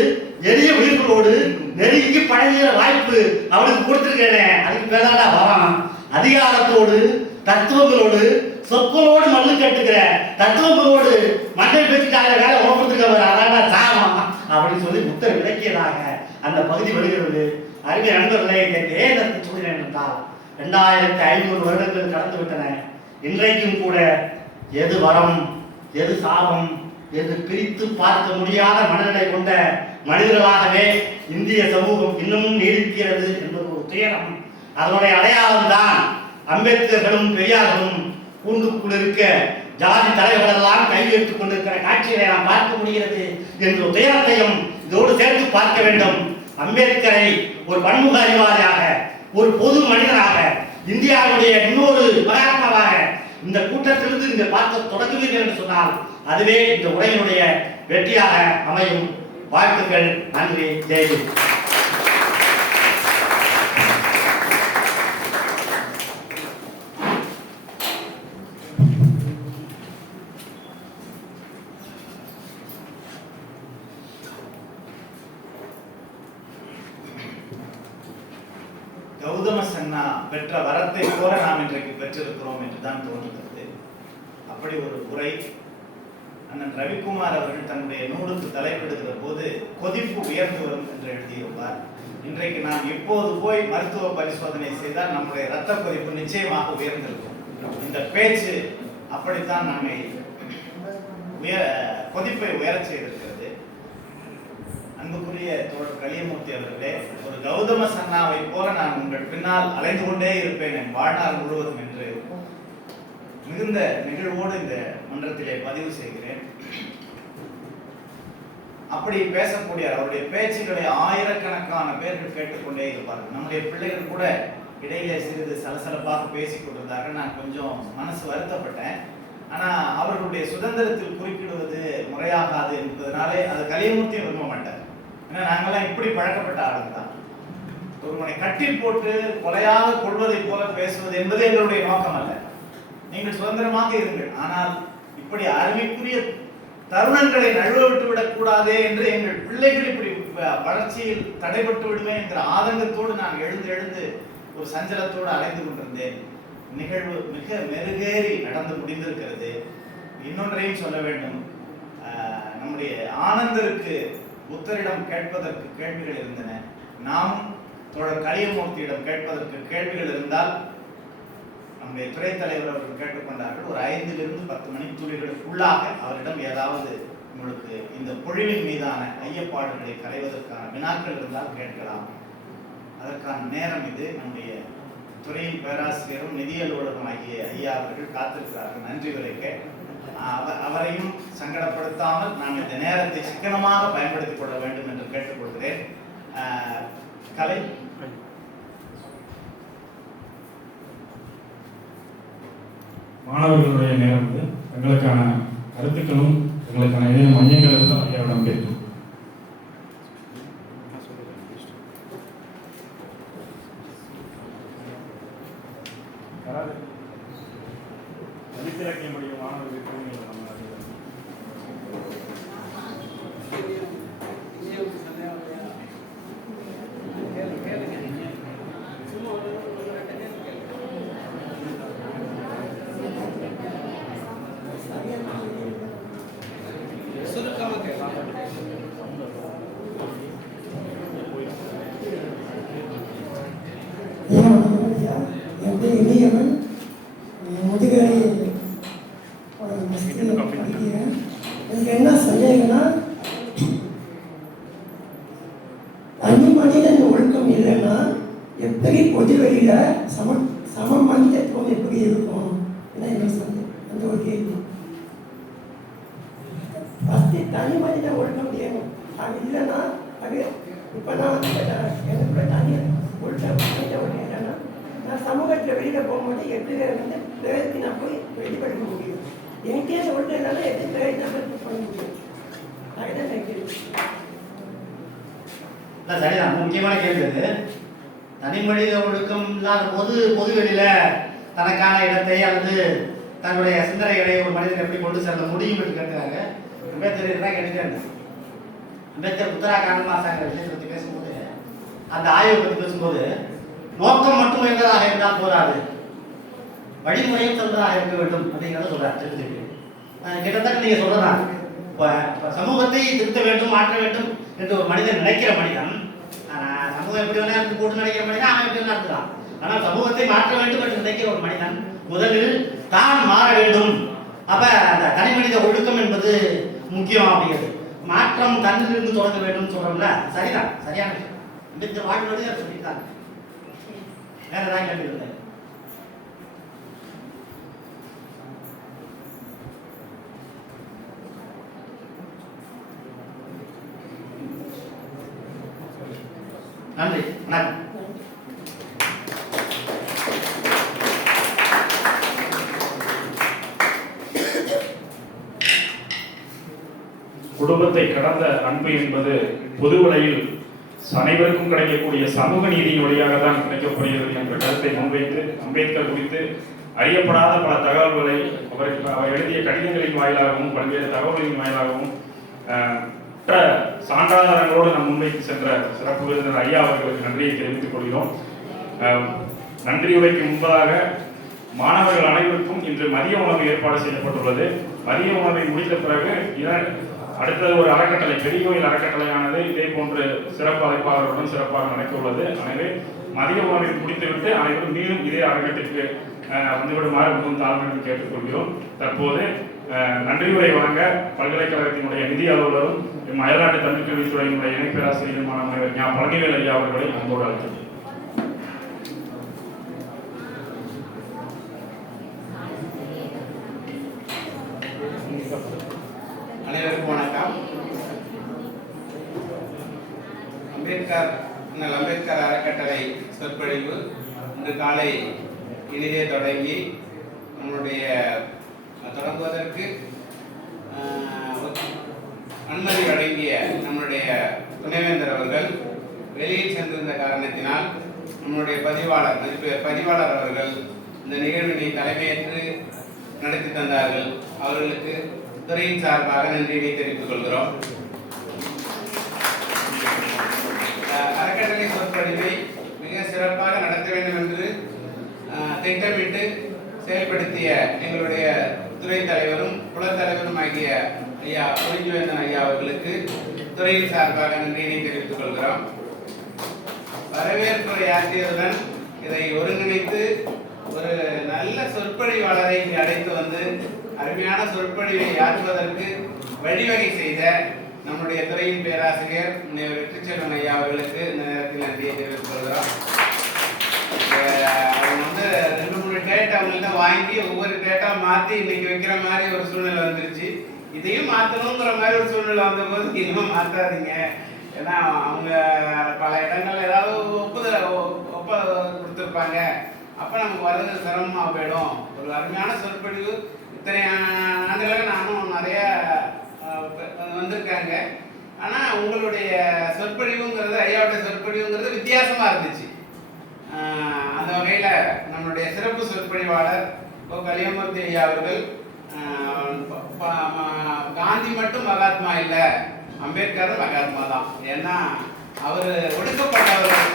எளிய உயிர்களோடு நெருங்கி பழகிற வாய்ப்பு அவனுக்கு கொடுத்திருக்கிறேனே, அதுக்கு பேராடா வரம். அதிகாரத்தோடு, தத்துவங்களோடு, சொற்களோடு மண்ணு கட்டுக்கிற தத்துவங்களோடு மண்ணை பெற்றுட்டாங்க வேலை ஓப்பத்துக்கு அதான் சாமம் அப்படின்னு சொல்லி புத்தர் விளக்கியதாக அந்த பகுதி வருகிறது. அறிவிய நண்பர்களே, ஏன் சொல்கிறேன் என்றால் 2500 வருடங்கள் கடந்து விட்டன. இன்றைக்கும் கூட எது வரம் எது சாபம் எது பிரித்து பார்க்க முடியாத மனநிலை கொண்ட மனிதர்களாகவே இந்திய சமூகம் இன்னமும் நீடிக்கிறது என்பது ஒரு துயரம். அதனுடைய அடையாளம் தான் அம்பேத்கர்களும் பெரியார்களும் கூண்டுக்குள் இருக்க ஜாதி தலைவர்கள் எல்லாம் கையெழுத்துக் கொண்டிருக்கிற காட்சிகளை நாம் பார்க்க முடிகிறது என்ற துயரத்தையும் இதோடு சேர்த்து பார்க்க வேண்டும். அம்பேத்கரை ஒரு பன்முக அறிவாளியாக, ஒரு பொது மனிதனாக, இந்தியாவுடைய இன்னொரு மகாத்மாவாக இந்த கூட்டத்திலிருந்து இங்கு பார்க்க தொடங்குவீர்கள் என்று சொன்னால் அதுவே இந்த உரையினுடைய வெற்றியாக அமையும். வாழ்த்துக்கள். நன்றி. ஜெய்ஹிந்த். கௌதம சன்னா பெற்ற வரத்தை போல நாம் இன்றைக்கு பெற்றிருக்கிறோம் என்றுதான் தோன்றுகிறது. அப்படி ஒரு உரை அண்ணன் ரவிக்குமார் அவர்கள் தன்னுடைய நூலுக்கு தலைப்பிடுகிற போது கொதிப்பு உயர்ந்து வரும் என்று எழுதியிருப்பார். இன்றைக்கு நாம் எப்போது போய் மருத்துவ பரிசோதனை செய்தால் நம்முடைய இரத்த கொதிப்பு நிச்சயமாக உயர்ந்திருக்கும். இந்த பேச்சு அப்படித்தான் நம்மை கொதிப்பை உயரச் செய்திருக்கிறது. அன்புக்குரிய தோழர் கலியமூர்த்தி அவர்களே, ஒரு கௌதம சன்னாவை போல நான் உங்கள் பின்னால் அலைந்து கொண்டே இருப்பேன் என் வாழ்நாள் முழுவதும் என்று மிகுந்த நிகழ்வோடு இந்த மன்றத்திலே பதிவு செய்கிறேன். அப்படி பேசக்கூடிய அவருடைய பேச்சுகளை ஆயிரக்கணக்கான பேர்கள் கேட்டுக்கொண்டே இருப்பார்கள். நம்முடைய பிள்ளைகள் கூட இடையிலே சிறிது சலசலப்பாக பேசிக் கொண்டிருந்தார்கள். நான் கொஞ்சம் மனசு வருத்தப்பட்டேன். ஆனா அவர்களுடைய சுதந்திரத்தில் குறுக்கிடுவது முறையாகாது என்பதனாலே அது கலியமூர்த்தியும் விரும்ப மாட்டார். ஏன்னா நாங்கெல்லாம் இப்படி பழக்கப்பட்ட ஆளுங்க தான். ஒருவனை கட்டி போட்டு கொலையாக கொள்வதை போல பேசுவது என்பது எங்களுடைய நோக்கம் அல்ல. நீங்கள் சுதந்திரமாக இருங்கள், ஆனால் இப்படி அருமைக்குரிய தருணங்களை நழுவ விட்டு விடக் கூடாதே என்று எங்கள் பிள்ளைகள் இப்படி வளர்ச்சியில் தடைபட்டு விடுவேன் என்கிற ஆதங்கத்தோடு நான் எழுந்து ஒரு சஞ்சலத்தோடு அலைந்து கொண்டிருந்தேன். நிகழ்வு மிக மெருகேறி நடந்து முடிந்திருக்கிறது. இன்னொன்றையும் சொல்ல வேண்டும். நம்முடைய ஆனந்தருக்கு புத்தரிடம் கேட்பதற்கு கேள்விகள் இருந்தன. நாம் தோழர் கலியமூர்த்தியிடம் கேட்பதற்கு கேள்விகள் இருந்தால் நம்முடைய துறை தலைவர் அவர்கள் கேட்டுக்கொண்டார்கள். ஒரு 5 to 10 மணித்துளிகளுக்குள்ளாக அவரிடம் ஏதாவது உங்களுக்கு இந்த பொழிவின் மீதான ஐயப்பாடுகளை களைவதற்கான வினாக்கள் இருந்தால் கேட்கலாம். அதற்கான நேரம் இது. நம்முடைய துறையின் பேராசிரியரும் நிதி அலுவலகம் ஆகிய ஐயா அவர்கள் காத்திருக்கிறார்கள் நன்றி உரைக்க. அவரையும் சங்கடப்படுத்தாமல் நாம் இந்த நேரத்தை சிக்கனமாக பயன்படுத்திக் கொள்ள வேண்டும் என்று கேட்டுக்கொள்கிறேன். கலை மாணவர்களுடைய நேரம் இது. எங்களுக்கான கருத்துக்களும் எங்களுக்கான ஏதேனும் மையங்கள் இருந்தால் ஐயாவிடம் கேட்கும். தனித்திறக்கிய மாணவர்களுக்கு இனியவன் முதுகலை படிக்கிறேன். எனக்கு என்ன சந்தேகம்னா, தனி மனிதன் ஒழுக்கம் இல்லைன்னா எப்படி பொது வெளியில சம மனிதத்துவம் எப்படி இருக்கும்? என்ன சந்தேகம், அந்த ஒரு கேள்வி. தனி மனிதன் ஒழுக்கம் வேணும். அது இல்லைன்னா அது இப்போ நான் வந்து எனக்கு தனி ஒழுக்கம் இல்லைன்னா நான் சமூகத்தில் வெளியில் போகும்போது எப்படி வந்து பிரயத்தி நான் போய் வெளிப்படுத்த முடியும். எனக்கே ஒழுக்கம் இல்லைன்னா எப்படி பிரயத்தனம் பண்ண முடியும்? அதுதான் கேள்வி. சரிதான், முக்கியமான கேள்வி அது. தனி மனித ஒழுக்கம் இல்லாத போது பொது வெளியில தனக்கான இடத்தை அல்லது தன்னுடைய சிந்தனைகளை ஒரு மனிதன் எப்படி கொண்டு செல்ல முடியும் என்று கேட்கிறாங்க. அம்பேத்கர் தான் கேட்டுட்டாங்க. அம்பேத்கர் உத்தராகண்ட் மாசாங்கிற விஷயத்தை பற்றி பேசும்போது, அந்த ஆய்வை பற்றி பேசும்போது, நோக்கம் மட்டும் என்னதாக இருந்தால் போராது, வழிமுறையும் சொல்றதாக இருக்க வேண்டும் அப்படிங்கிறத சொல்றார் திருத்தி. கிட்டத்தட்ட நீங்க சொல்றதா சமூகத்தை திருத்த வேண்டும், மாற்ற வேண்டும் என்று ஒரு மனிதன் நினைக்கிற மனிதன், சமூகம் எப்படி வேணா இருந்து போட்டு நினைக்கிற மனிதன் அவன் எப்படி வேணா இருக்கலாம். ஆனால் சமூகத்தை மாற்ற வேண்டும் என்று நினைக்கிற ஒரு மனிதன் முதலில் தான் மாற வேண்டும். அப்ப அந்த தனி மனித ஒழுக்கம் என்பது முக்கியம் அப்படிங்கிறது. மாற்றம் தன்னிலிருந்து தொடங்க வேண்டும் சொல்றோம்ல, சரிதான், சரியான விஷயம். இந்த வாழ்க்கையோட சொல்லிட்டாங்க. வேற ஏதாவது கேள்வி இல்லை? நன்றி, வணக்கம். குடும்பத்தை கடந்த அன்பு என்பது பொதுவலையில் அனைவருக்கும் கிடைக்கக்கூடிய சமூக நீதியின் வழியாக தான் கிடைக்கப்படுகிறது என்ற கருத்தை முன்வைத்து அம்பேத்கர் குறித்து அறியப்படாத பல தகவல்களை அவர் எழுதிய கடிதங்களின் வாயிலாகவும் பல்வேறு தகவல்களின் வாயிலாகவும் மற்ற சான்றாதாரங்களோடு நாம் முன்வைத்து சென்ற சிறப்பு விருந்தினர் ஐயா அவர்களுக்கு நன்றியை தெரிவித்துக் கொள்கிறோம். நன்றியுரைக்கு முன்பதாக மாணவர்கள் அனைவருக்கும் இன்று மதிய உணவு ஏற்பாடு செய்யப்பட்டுள்ளது. மதிய உணவை முடித்த பிறகு அடுத்தது ஒரு அறக்கட்டளை, பெரிய கோயில் அறக்கட்டளையானது இதே போன்று சிறப்பு அழைப்பாளர்களுடன் சிறப்பாக நடக்க உள்ளது. எனவே மதிய உணவை முடித்துவிட்டு அனைவரும் மீண்டும் இதே அரங்கத்திற்கு வந்துவிடுமாறு மிகவும் தாழ்மையுடன் கேட்டுக்கொள்கிறோம். தற்போது நன்றியுரை வழங்க பல்கலைக்கழகத்தினுடைய நிதி அலுவலரும் அயல்நாட்டு தமிழ் கல்வித்துறையினுடைய இணை பேராசிரியருமான முனைவர் ஞா பழனிவேல் ஐயா அவர்களை அன்போடு அழைக்கிறேன். அனைவருக்கும் வணக்கம். அம்பேத்கர் அறக்கட்டளை சொற்பொழிவு இன்று காலை இனிதே தொடங்கி நம்முடைய தொடங்குவதற்கு அனுமதி வழங்கிய நம்முடைய துணைவேந்தர் அவர்கள் வெளியில் சென்றிருந்த காரணத்தினால் நம்முடைய பதிவாளர் அவர்கள் இந்த நிகழ்வினை தலைமையேற்று நடத்தி தந்தார்கள். அவர்களுக்கு துறையின் சார்பாக நன்றியை தெரிவித்துக் கொள்கிறோம். அறக்கட்டளை சொற்பொழிவை மிக சிறப்பாக நடத்த வேண்டும் என்று திட்டமிட்டு செயல்படுத்திய எங்களுடைய துறை தலைவரும் குலத்தலைவரும் ஆகிய ஐயா ஒளிஞ்சுவேந்தன் ஐயா அவர்களுக்கு துறையின் சார்பாக நன்றியை தெரிவித்துக் கொள்கிறோம். வரவேற்புரை ஆற்றியதுடன் இதை ஒருங்கிணைத்து ஒரு நல்ல சொற்பொழிவாளரை இங்கு அழைத்து வந்து அருமையான சொற்பொழிவை ஆற்றுவதற்கு வழிவகை செய்த நம்முடைய துறையின் பேராசிரியர் முனைவர் வெற்றிச்செல்வன் ஐயா அவர்களுக்கு இந்த நேரத்தில் நன்றியை தெரிவித்துக் கொள்கிறோம். அவங்க 2-3 டேட்டா அவங்கள்ட்ட வாங்கி ஒவ்வொரு டேட்டா மாற்றி இன்னைக்கு வைக்கிற மாதிரி ஒரு சூழ்நிலை வந்துருச்சு. இதையும் மாற்றணுங்கிற மாதிரி ஒரு சூழ்நிலை வந்தபோது இன்னும் மாற்றாதீங்க. ஏன்னா அவங்க பல இடங்கள் ஏதாவது ஒப்ப கொடுத்துருப்பாங்க. அப்போ நமக்கு வர்றது சிரமமாக போயிடும். ஒரு அருமையான சொற்பொழிவு இத்தனை ஆண்டுகளாக நானும் நிறைய வந்திருக்காங்க. ஆனால் உங்களுடைய சொற்பொழிவுங்கிறது ஐயாவுடைய சொற்பொழிவுங்கிறது வித்தியாசமாக இருந்துச்சு. அந்த வகையில் நம்மளுடைய சிறப்பு சொற்பொழிவாளர் கலியமூர்த்தி ஐயா அவர்கள் காந்தி மட்டும் மகாத்மா இல்லை, அம்பேத்கரும் மகாத்மா தான். ஏன்னா அவர் ஒடுக்கப்பட்டவர்கள்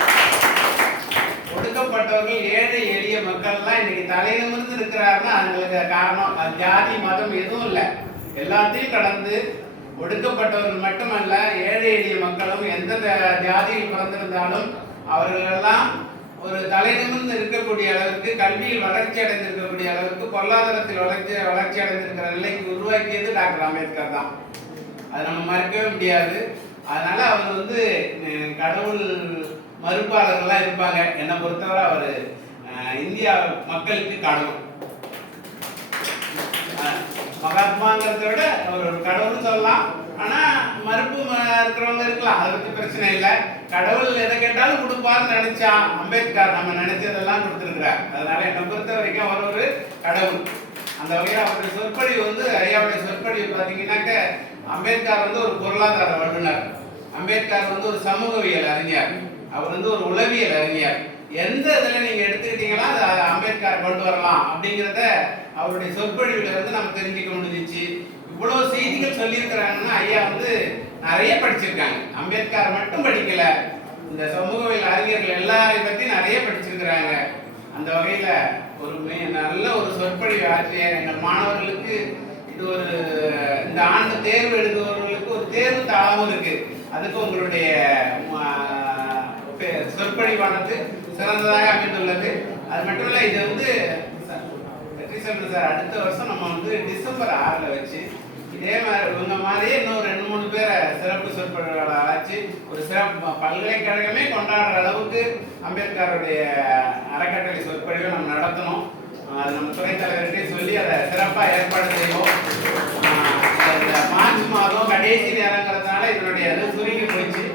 ஏழை எளிய மக்கள்லாம் இன்னைக்கு தலையிலிருந்து இருக்கிறாருன்னா அவங்களுக்கு காரணம் ஜாதி மதம் எதுவும் இல்லை. எல்லாத்தையும் கடந்து ஒடுக்கப்பட்டவர்கள் மட்டுமல்ல, ஏழை எளிய மக்களும் எந்த ஜாதியில் பிறந்திருந்தாலும் அவர்கள் எல்லாம் ஒரு தலைநிமிர்ந்து இருக்கக்கூடிய அளவுக்கு, கல்வியில் வளர்ச்சி அடைந்திருக்கக்கூடிய அளவுக்கு, பொருளாதாரத்தில் வளர்ச்சி அடைந்திருக்கிற நிலைக்கு உருவாக்கியது டாக்டர் அம்பேத்கர் தான். அதை நம்ம மறக்கவே முடியாது. அதனால அவர் கடவுள் மறுப்பாளர்கள்லாம் இருப்பாங்க. என்னை பொறுத்தவரை அவர் இந்தியா மக்களுக்கு கடவுள். மகாத்மாங்கிறத விட அவர் ஒரு கடவுள்னு சொல்லலாம். ஆனா மறுப்பு இருக்கிறவங்க இருக்கலாம், அதை பத்தி பிரச்சனை இல்லை. கடவுள் எதை கேட்டாலும் கொடுப்பாருன்னு நினைச்சா அம்பேத்கர் நம்ம நினைச்சதெல்லாம் கொடுத்துருக்கிறார். அதனால என்னை பொறுத்த வரைக்கும் அவர் ஒரு கடவுள். அந்த வகையில் அவருடைய சொற்பொழிவு ஐயாவுடைய சொற்பொழிவு பார்த்தீங்கன்னாக்க அம்பேத்கர் ஒரு பொருளாதார வல்லுநர், அம்பேத்கர் ஒரு சமூகவியல் அறிஞர், அவர் ஒரு உளவியல் அறிஞர். எந்த இதில் நீங்க எடுத்துக்கிட்டீங்கன்னா அதை அம்பேத்கர் கொண்டு வரலாம் அப்படிங்கிறத அவருடைய சொற்பொழிவுல இருந்து நம்ம தெரிஞ்சுக்க முடிஞ்சிச்சு. இவ்வளவு செய்திகள் சொல்லியிருக்கிறாங்கன்னா ஐயா நிறைய படிச்சிருக்காங்க. அம்பேத்கர் மட்டும் படிக்கல, இந்த சமூகவியல் அறிஞர்கள் எல்லாரையும் பத்தி நிறைய படிச்சிருக்கிறாங்க. அந்த வகையில ஒரு நல்ல ஒரு சொற்பொழிவு ஆற்றிய எங்கள் மாணவர்களுக்கு இது ஒரு இந்த ஆண்டு தேர்வு எழுதுபவர்களுக்கு ஒரு தேர்வு தாளமும் இருக்கு. அதுக்கு உங்களுடைய சொற்பொழிவானது சிறந்ததாக அமைந்துள்ளது. அது மட்டும் இல்ல, இது வந்து வெற்றி செல்வன் சார் அடுத்த வருஷம் நம்ம வந்து டிசம்பர் 6 வச்சு இதே மாதிரி இவங்க மாதிரியே இன்னும் 2-3 பேரை சிறப்பு சொற்பொழிவாளர் ஆச்சு ஒரு சிறப்பு பல்கலைக்கழகமே கொண்டாடுற அளவுக்கு அம்பேத்கருடைய அறக்கட்டளை சொற்பொழிவை நம்ம நடத்தணும். அது நம்ம துணைத் தலைவர்கிட்டே சொல்லி அதை சிறப்பாக ஏற்பாடு செய்வோம். மார்ச் மாதம் கடைசி நேரங்கிறதுனால இதனுடைய அது சுருங்கி போயிடுச்சு.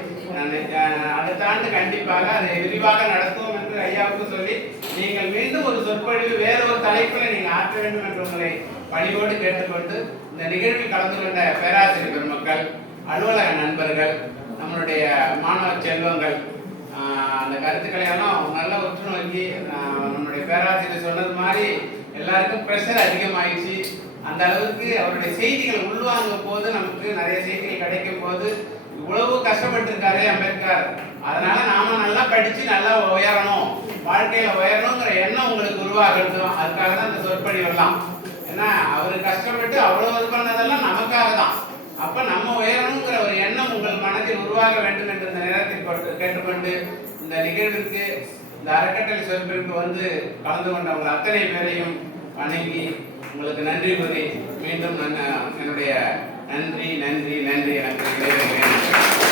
அடுத்த ஆண்டு கண்டிப்பாக அதை விரிவாக நடத்துவோம் என்று ஐயாவுக்கு சொல்லி நீங்கள் மீண்டும் ஒரு சொற்பொழிவு வேற ஒரு தலைப்பில் நீங்கள் ஆற்ற வேண்டும் என்று உங்களை பணிவோடு கேட்டுக்கொண்டு இந்த நிகழ்வில் கலந்து கொண்ட பேராசிரியர் பெருமக்கள், அலுவலக நண்பர்கள், நம்மளுடைய மாணவ செல்வங்கள், அந்த கருத்துக்களை எல்லாம் நல்லா உற்று நோக்கி நம்மளுடைய பேராசிரியர் சொன்னது மாதிரி எல்லாருக்கும் ப்ரெஷர் அதிகமாயிடுச்சு. அந்த அளவுக்கு அவருடைய செய்திகள் உள்வாங்கும் போது நமக்கு நிறைய செய்திகள் கிடைக்கும் போது இவ்வளவு கஷ்டப்பட்டு இருக்காரே அம்பேத்கர், அதனால நாம நல்லா படிச்சு நல்லா உயரணும், வாழ்க்கையில உயரணுங்கிற எண்ணம் உங்களுக்கு உருவாகட்டும். அதுக்காக தான் இந்த சொற்பொழிவு எல்லாம். ஏன்னா அவரு கஷ்டப்பட்டு அவ்வளவு இது பண்ணதெல்லாம் நமக்காக தான். அப்ப நம்ம உயரணுங்கிற ஒரு எண்ணம் உங்கள் மனதில் உருவாக வேண்டும் என்று இந்த நேரத்தில் கேட்டுக்கொண்டு இந்த நிகழ்விற்கு இந்த அறக்கட்டளை சொற்பொழிவுக்கு வந்து கலந்து கொண்டவங்க அத்தனை பேரையும் வணங்கி உங்களுக்கு நன்றி கூறி மீண்டும் என்னுடைய நன்றி நன்றி நன்றி எனக்கு